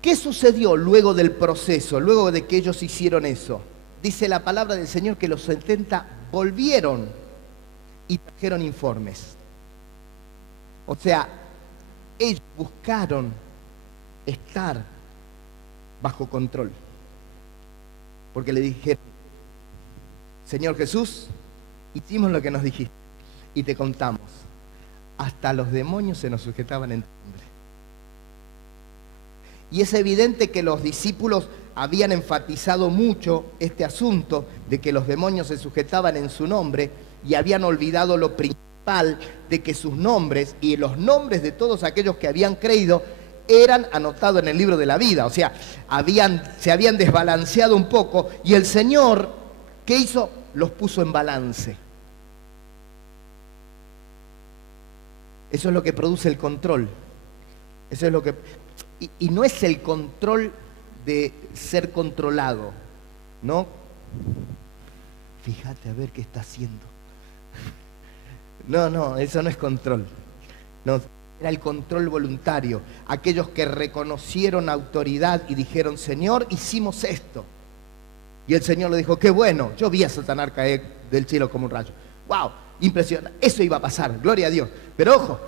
¿qué sucedió luego del proceso, luego de que ellos hicieron eso? Dice la palabra del Señor que los 70 volvieron y trajeron informes. O sea, ellos buscaron estar bajo control. Porque le dijeron, Señor Jesús, hicimos lo que nos dijiste y te contamos. Hasta los demonios se nos sujetaban en tu nombre. Y es evidente que los discípulos habían enfatizado mucho este asunto de que los demonios se sujetaban en su nombre y habían olvidado lo principal de que sus nombres y los nombres de todos aquellos que habían creído eran anotados en el libro de la vida. O sea, se habían desbalanceado un poco y el Señor, ¿qué hizo? Los puso en balance. Eso es lo que produce el control. Eso es lo que... Y no es el control de ser controlado, ¿no? Fíjate a ver qué está haciendo. No, eso no es control. No, era el control voluntario. Aquellos que reconocieron autoridad y dijeron, Señor, hicimos esto. Y el Señor le dijo, qué bueno, yo vi a Satanás caer del cielo como un rayo. ¡Wow! Impresionante. Eso iba a pasar, gloria a Dios. Pero ojo,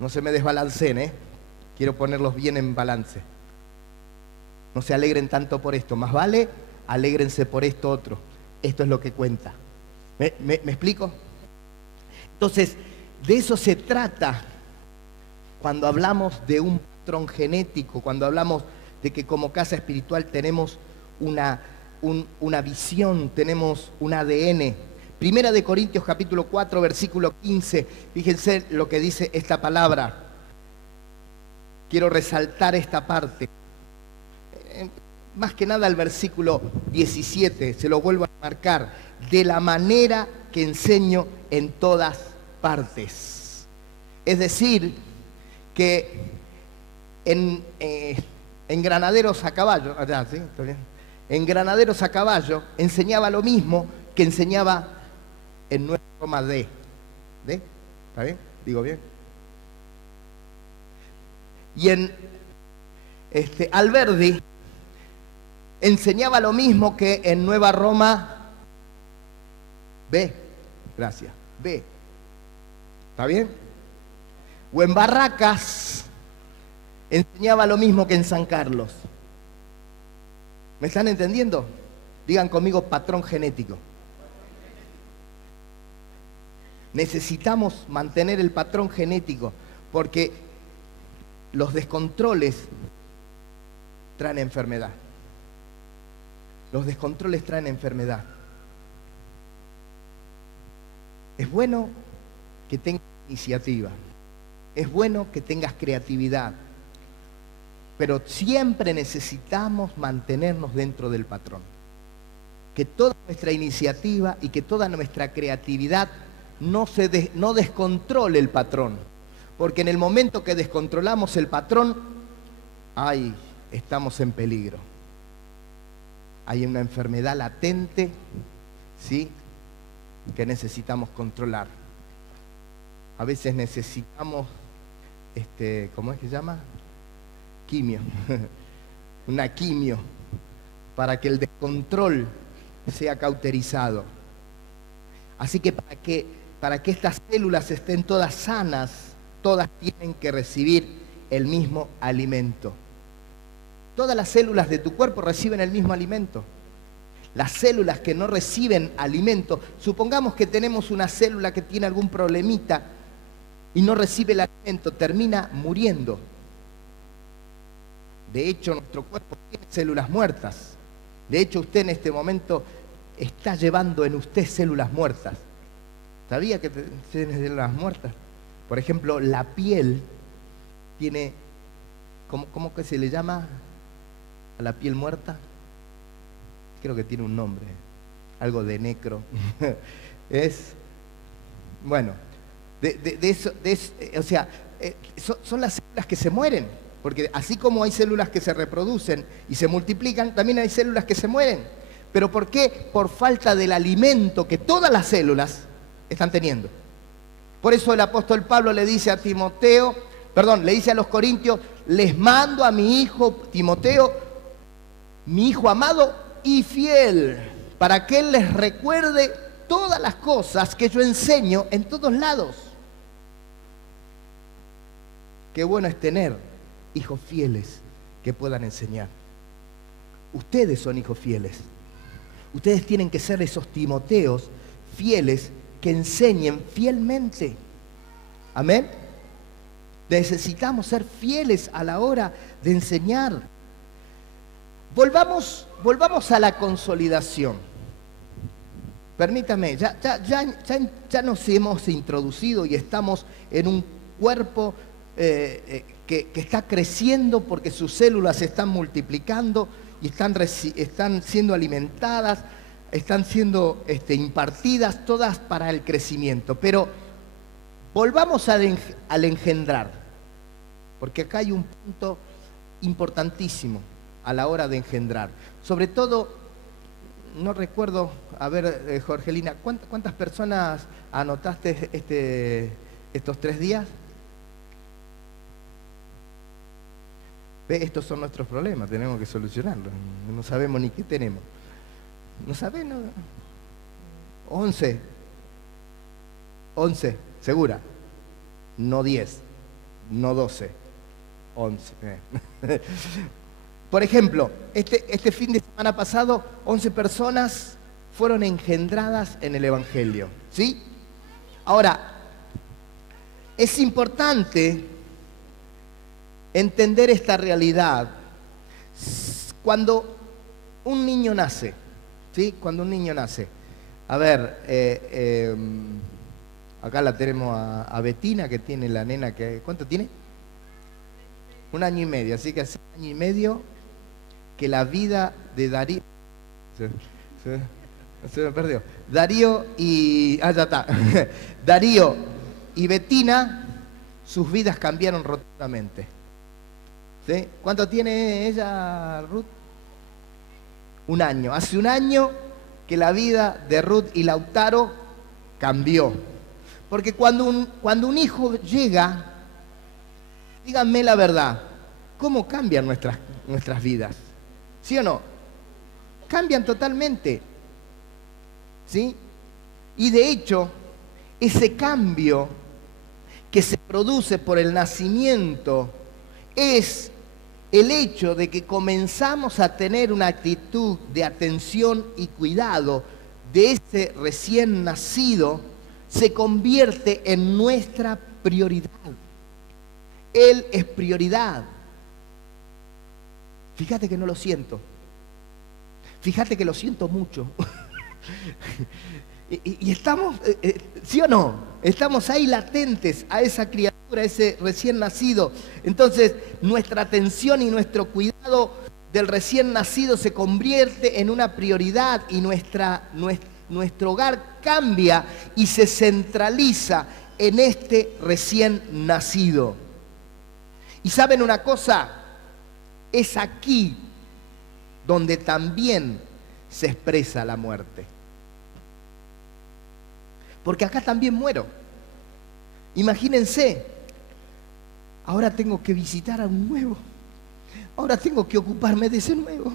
no se me desbalanceen, ¿eh? Quiero ponerlos bien en balance. No se alegren tanto por esto, más vale, alégrense por esto otro. Esto es lo que cuenta. ¿Me explico? Entonces, de eso se trata cuando hablamos de un patrón genético, cuando hablamos de que como casa espiritual tenemos una visión, tenemos un ADN. Primera de Corintios capítulo 4, versículo 15. Fíjense lo que dice esta palabra. Quiero resaltar esta parte. Más que nada el versículo 17, se lo vuelvo a marcar. De la manera que enseño en todas partes. Es decir, que en Granaderos a Caballo, allá, ¿sí? ¿Está bien? En Granaderos a Caballo enseñaba lo mismo que enseñaba en Nueva Roma D. ¿Está bien? ¿Digo bien? Y en Alberdi enseñaba lo mismo que en Nueva Roma B. Gracias. B. ¿Está bien? O en Barracas enseñaba lo mismo que en San Carlos. ¿Me están entendiendo? Digan conmigo patrón genético. Necesitamos mantener el patrón genético porque los descontroles traen enfermedad. Los descontroles traen enfermedad. Es bueno que tengas iniciativa. Es bueno que tengas creatividad. Pero siempre necesitamos mantenernos dentro del patrón. Que toda nuestra iniciativa y que toda nuestra creatividad no descontrole el patrón. Porque en el momento que descontrolamos el patrón, ¡ay! Estamos en peligro. Hay una enfermedad latente, ¿sí?, que necesitamos controlar. A veces necesitamos, ¿cómo es que se llama? Quimio. Una quimio, para que el descontrol sea cauterizado. Así que para que estas células estén todas sanas, todas tienen que recibir el mismo alimento. Todas las células de tu cuerpo reciben el mismo alimento. Las células que no reciben alimento, supongamos que tenemos una célula que tiene algún problemita y no recibe el alimento, termina muriendo. De hecho, nuestro cuerpo tiene células muertas. De hecho, usted en este momento está llevando en usted células muertas. ¿Sabía que tiene células muertas? Por ejemplo, la piel tiene, ¿cómo que se le llama a la piel muerta? Creo que tiene un nombre, algo de necro. Bueno, son las células que se mueren, porque así como hay células que se reproducen y se multiplican, también hay células que se mueren. ¿Pero por qué? Por falta del alimento que todas las células están teniendo. Por eso el apóstol Pablo le dice a le dice a los corintios, les mando a mi hijo Timoteo, mi hijo amado y fiel, para que él les recuerde todas las cosas que yo enseño en todos lados. Qué bueno es tener hijos fieles que puedan enseñar. Ustedes son hijos fieles. Ustedes tienen que ser esos Timoteos fieles que enseñen fielmente. Amén. Necesitamos ser fieles a la hora de enseñar. Volvamos a la consolidación. Permítame, ya nos hemos introducido y estamos en un cuerpo que está creciendo porque sus células se están multiplicando y están siendo alimentadas, están siendo impartidas todas para el crecimiento. Pero Volvamos al engendrar, porque acá hay un punto importantísimo a la hora de engendrar. Sobre todo, no recuerdo, a ver, Jorgelina, ¿cuántas personas anotaste estos 3 días? ¿Ve? Estos son nuestros problemas, tenemos que solucionarlos. No sabemos ni qué tenemos. ¿No sabés? No. 11, segura. No 10, no 12, 11. Por ejemplo, este fin de semana pasado, 11 personas fueron engendradas en el Evangelio. ¿Sí? Ahora, es importante entender esta realidad. Cuando un niño nace, ¿sí? Cuando un niño nace. A ver, acá la tenemos a Betina, que tiene la nena que... ¿Cuánto tiene? 1 año y medio, así que hace 1 año y medio que la vida de Darío... Se me perdió. Darío y... Ah, ya está. Darío y Betina, sus vidas cambiaron rotundamente. ¿Sí? ¿Cuánto tiene ella, Ruth? 1 año. Hace 1 año que la vida de Ruth y Lautaro cambió. Porque cuando un hijo llega, díganme la verdad, ¿cómo cambian nuestras vidas? ¿Sí o no? Cambian totalmente. ¿Sí? Y de hecho, ese cambio que se produce por el nacimiento es el hecho de que comenzamos a tener una actitud de atención y cuidado de ese recién nacido, se convierte en nuestra prioridad. Él es prioridad. Fíjate que no lo siento. Fíjate que lo siento mucho. Y estamos, ¿sí o no? Estamos ahí latentes a esa criatura, a ese recién nacido. Entonces, nuestra atención y nuestro cuidado del recién nacido se convierte en una prioridad y nuestro hogar cambia y se centraliza en este recién nacido. Y ¿saben una cosa? Es aquí donde también se expresa la muerte. Porque acá también muero. Imagínense, ahora tengo que visitar a un nuevo. Ahora tengo que ocuparme de ese nuevo.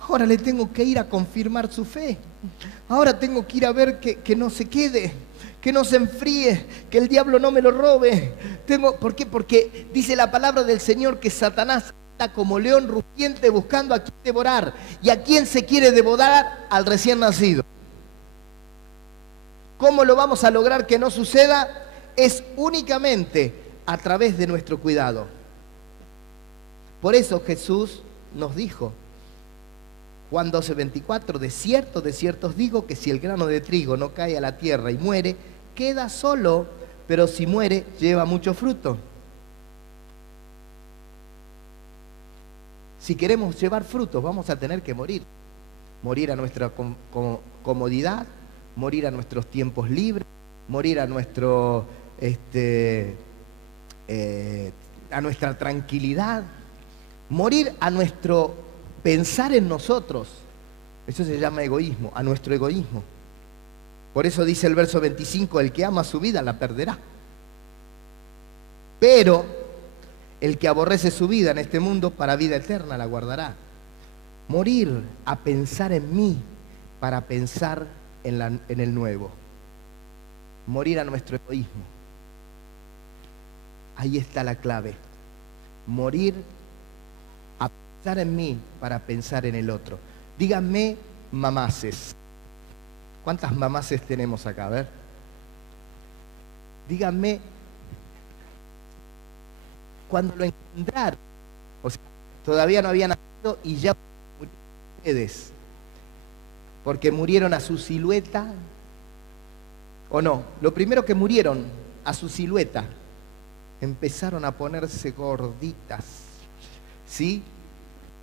Ahora le tengo que ir a confirmar su fe. Ahora tengo que ir a ver que no se quede, que no se enfríe, que el diablo no me lo robe. ¿Por qué? Porque dice la palabra del Señor que Satanás está como león rugiente buscando a quien devorar. ¿Y a quién se quiere devorar? Al recién nacido. ¿Cómo lo vamos a lograr que no suceda? Es únicamente a través de nuestro cuidado. Por eso Jesús nos dijo, Juan 12:24, de cierto os digo que si el grano de trigo no cae a la tierra y muere, queda solo, pero si muere, lleva mucho fruto. Si queremos llevar frutos, vamos a tener que morir. Morir a nuestra comodidad, morir a nuestros tiempos libres, morir a nuestra tranquilidad, morir a nuestro pensar en nosotros. Eso se llama egoísmo, a nuestro egoísmo. Por eso dice el verso 25, el que ama su vida la perderá. Pero el que aborrece su vida en este mundo, para vida eterna la guardará. Morir a pensar en mí para pensar en el nuevo. Morir a nuestro egoísmo. Ahí está la clave. Morir a pensar en mí para pensar en el otro. Díganme mamaces. ¿Cuántas mamaces tenemos acá? A ver. Díganme, cuando lo encontraron, o sea, todavía no habían nacido y ya murieron ustedes. Porque murieron a su silueta, ¿o no? Lo primero que murieron a su silueta, empezaron a ponerse gorditas, ¿sí?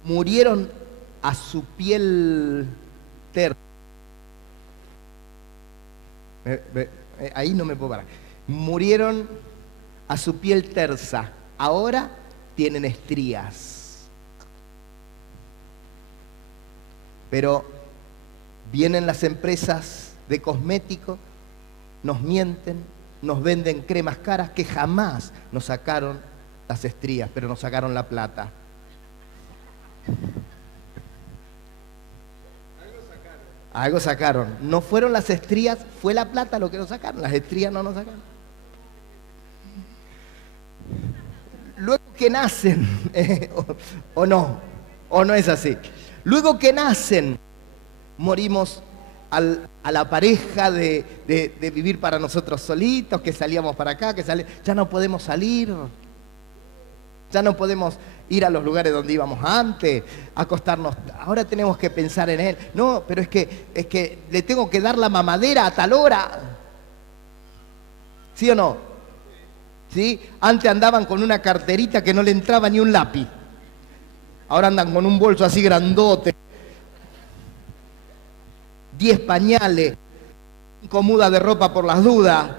Murieron a su piel tersa. Ahí no me puedo parar. murieron a su piel tersa, ahora tienen estrías. Pero vienen las empresas de cosméticos, nos mienten, nos venden cremas caras que jamás nos sacaron las estrías, pero nos sacaron la plata. Algo sacaron. No fueron las estrías, fue la plata lo que nos sacaron. Las estrías no nos sacaron. Luego que nacen, o no es así. Luego que nacen, morimos a la pareja de vivir para nosotros solitos, que salíamos para acá, ya no podemos salir, ya no podemos ir a los lugares donde íbamos antes, acostarnos, ahora tenemos que pensar en él. No, pero es que le tengo que dar la mamadera a tal hora. ¿Sí o no? ¿Sí? Antes andaban con una carterita que no le entraba ni un lápiz. Ahora andan con un bolso así grandote. 10 pañales, 5 mudas de ropa por las dudas,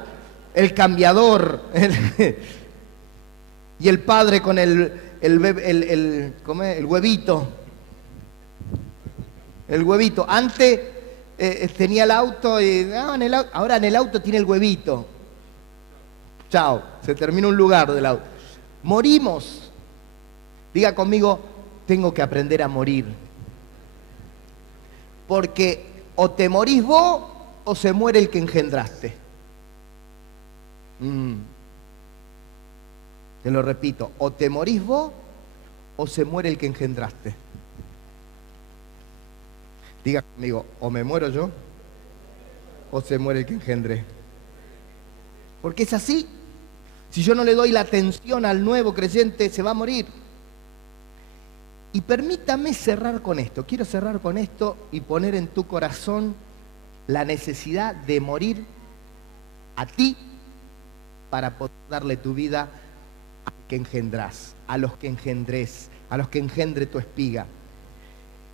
el cambiador, y el padre con el huevito. El huevito. Antes tenía el auto y ahora en el auto tiene el huevito. Chao, se termina un lugar del auto. Morimos. Diga conmigo, tengo que aprender a morir. Porque o te morís vos o se muere el que engendraste. Te lo repito, o te morís vos o se muere el que engendraste. Diga conmigo, o me muero yo o se muere el que engendré. Porque es así. Si yo no le doy la atención al nuevo creyente, se va a morir. Y permítame cerrar con esto. Quiero cerrar con esto y poner en tu corazón la necesidad de morir a ti para poder darle tu vida a que engendrás, a los que engendres, a los que engendre tu espiga.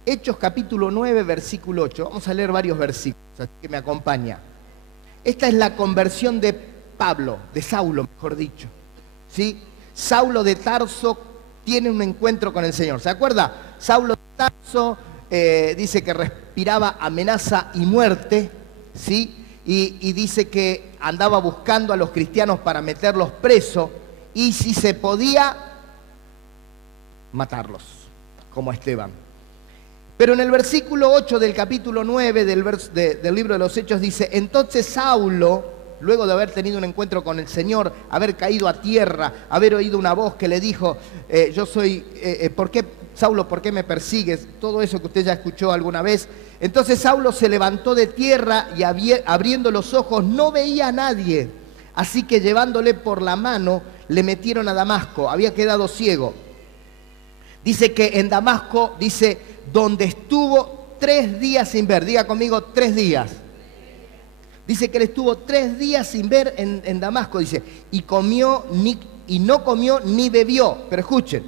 Hechos capítulo 9, versículo 8. Vamos a leer varios versículos, así que me acompaña. Esta es la conversión de Pablo, de Saulo, mejor dicho. ¿Sí? Saulo de Tarso tiene un encuentro con el Señor. ¿Se acuerda? Saulo de Tarso dice que respiraba amenaza y muerte, ¿sí? Y dice que andaba buscando a los cristianos para meterlos presos y si se podía, matarlos, como a Esteban. Pero en el versículo 8 del capítulo 9 del libro de los Hechos dice, entonces Saulo, luego de haber tenido un encuentro con el Señor, haber caído a tierra, haber oído una voz que le dijo, yo soy, ¿por qué, Saulo, por qué me persigues? Todo eso que usted ya escuchó alguna vez. Entonces Saulo se levantó de tierra y abriendo los ojos no veía a nadie. Así que llevándole por la mano, le metieron a Damasco. Había quedado ciego. Dice que en Damasco, dice, donde estuvo 3 días sin ver. Diga conmigo, 3 días. Dice que él estuvo 3 días sin ver en Damasco, dice, y no comió ni bebió. Pero escuchen,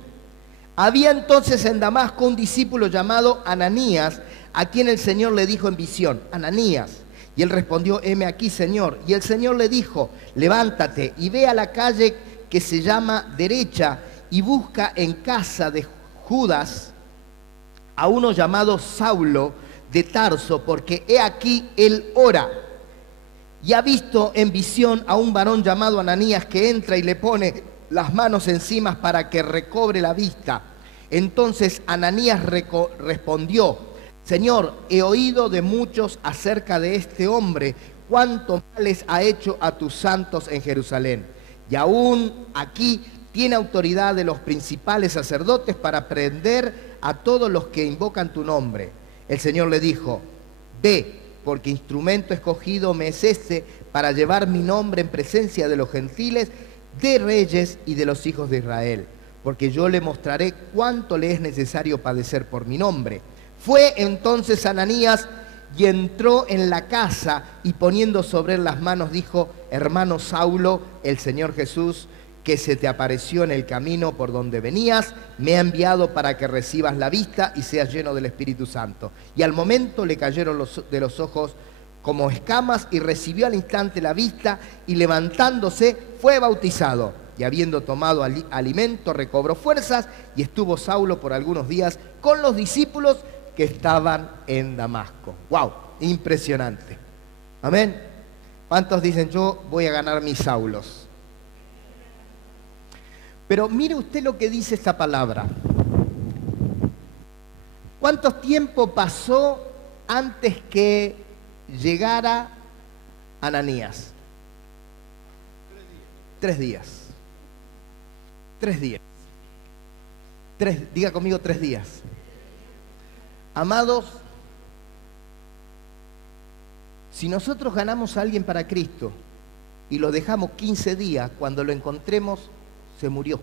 había entonces en Damasco un discípulo llamado Ananías, a quien el Señor le dijo en visión, Ananías. Y él respondió, heme aquí, Señor. Y el Señor le dijo, levántate y ve a la calle que se llama Derecha y busca en casa de Judas a uno llamado Saulo de Tarso, porque he aquí él ora. Y ha visto en visión a un varón llamado Ananías que entra y le pone las manos encima para que recobre la vista. Entonces Ananías respondió, Señor, he oído de muchos acerca de este hombre, cuánto males ha hecho a tus santos en Jerusalén. Y aún aquí tiene autoridad de los principales sacerdotes para prender a todos los que invocan tu nombre. El Señor le dijo, ve, porque instrumento escogido me es este para llevar mi nombre en presencia de los gentiles, de reyes y de los hijos de Israel, porque yo le mostraré cuánto le es necesario padecer por mi nombre. Fue entonces Ananías y entró en la casa y poniendo sobre él las manos dijo, hermano Saulo, el Señor Jesús, que se te apareció en el camino por donde venías, me ha enviado para que recibas la vista y seas lleno del Espíritu Santo. Y al momento le cayeron de los ojos como escamas y recibió al instante la vista y levantándose fue bautizado. Y habiendo tomado alimento recobró fuerzas y estuvo Saulo por algunos días con los discípulos que estaban en Damasco. ¡Wow! Impresionante. Amén. ¿Cuántos dicen yo voy a ganar mis Saulos? Pero mire usted lo que dice esta palabra. ¿Cuánto tiempo pasó antes que llegara Ananías? 3 días. 3 días. Diga conmigo 3 días. Amados, si nosotros ganamos a alguien para Cristo y lo dejamos 15 días, cuando lo encontremos, se murió.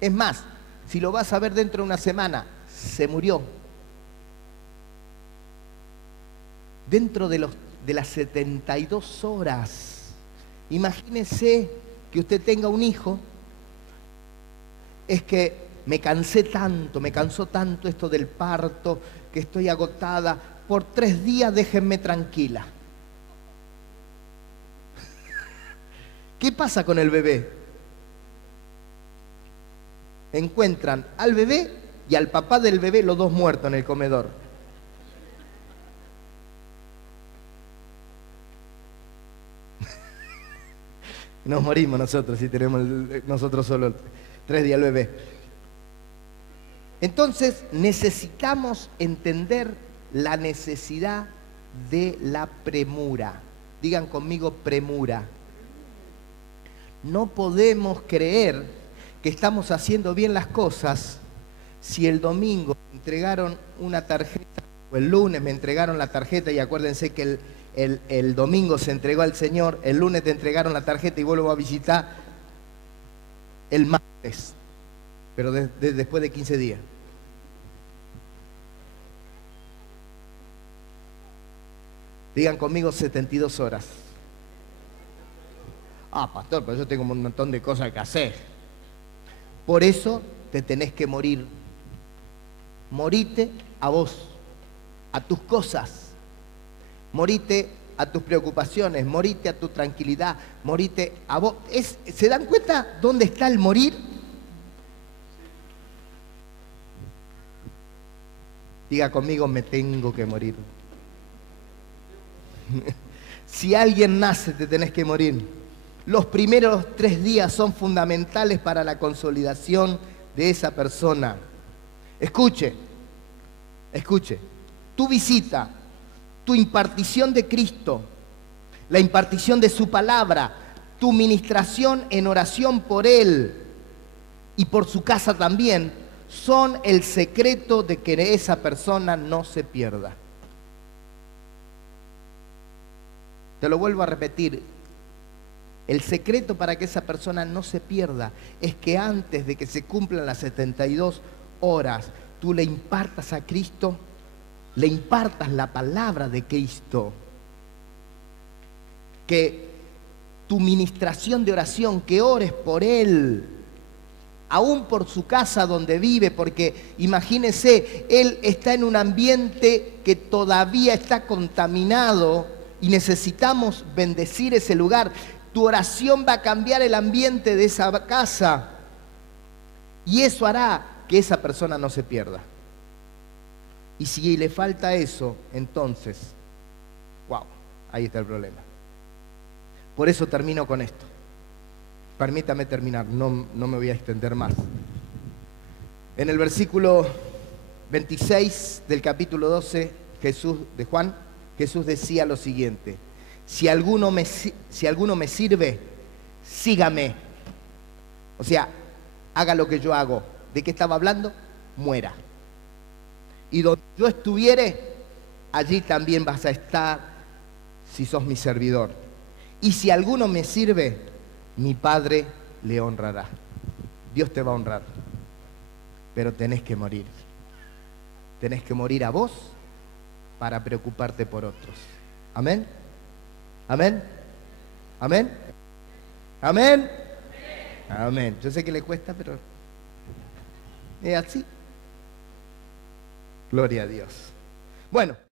Es más, si lo vas a ver dentro de una semana, se murió. Dentro de las 72 horas. Imagínese que usted tenga un hijo. Es que me cansó tanto esto del parto, que estoy agotada. Por 3 días déjenme tranquila. ¿Qué pasa con el bebé? Encuentran al bebé y al papá del bebé, los dos muertos en el comedor. Nos morimos nosotros si tenemos nosotros solo 3 días el bebé. Entonces necesitamos entender la necesidad de la premura. Digan conmigo premura. No podemos creer que estamos haciendo bien las cosas si el domingo me entregaron una tarjeta o el lunes me entregaron la tarjeta, y acuérdense que el domingo se entregó al Señor, el lunes te entregaron la tarjeta y vuelvo a visitar el martes, pero después de 15 días. Digan conmigo 72 horas. Ah, pastor, pero yo tengo un montón de cosas que hacer. Por eso te tenés que morir. Morite a vos, a tus cosas. Morite a tus preocupaciones, morite a tu tranquilidad, morite a vos. ¿Se dan cuenta dónde está el morir? Diga conmigo, me tengo que morir. Si alguien nace, te tenés que morir. Los primeros 3 días son fundamentales para la consolidación de esa persona. Escuche, tu visita, tu impartición de Cristo, la impartición de su palabra, tu ministración en oración por Él y por su casa también, son el secreto de que esa persona no se pierda. Te lo vuelvo a repetir. El secreto para que esa persona no se pierda es que antes de que se cumplan las 72 horas, tú le impartas a Cristo, le impartas la palabra de Cristo. Que tu ministración de oración, que ores por Él, aún por su casa donde vive, porque imagínese, Él está en un ambiente que todavía está contaminado y necesitamos bendecir ese lugar. Tu oración va a cambiar el ambiente de esa casa y eso hará que esa persona no se pierda. Y si le falta eso, entonces, wow, ahí está el problema. Por eso termino con esto. Permítame terminar, no me voy a extender más. En el versículo 26 del capítulo 12 de Juan, Jesús decía lo siguiente: si alguno me sirve, sígame. O sea, haga lo que yo hago. ¿De qué estaba hablando? Muera. Y donde yo estuviere, allí también vas a estar si sos mi servidor. Y si alguno me sirve, mi Padre le honrará. Dios te va a honrar. Pero tenés que morir. Tenés que morir a vos para preocuparte por otros. ¿Amén? ¿Amén? ¿Amén? ¿Amén? Amén. Yo sé que le cuesta, pero es así. Gloria a Dios. Bueno.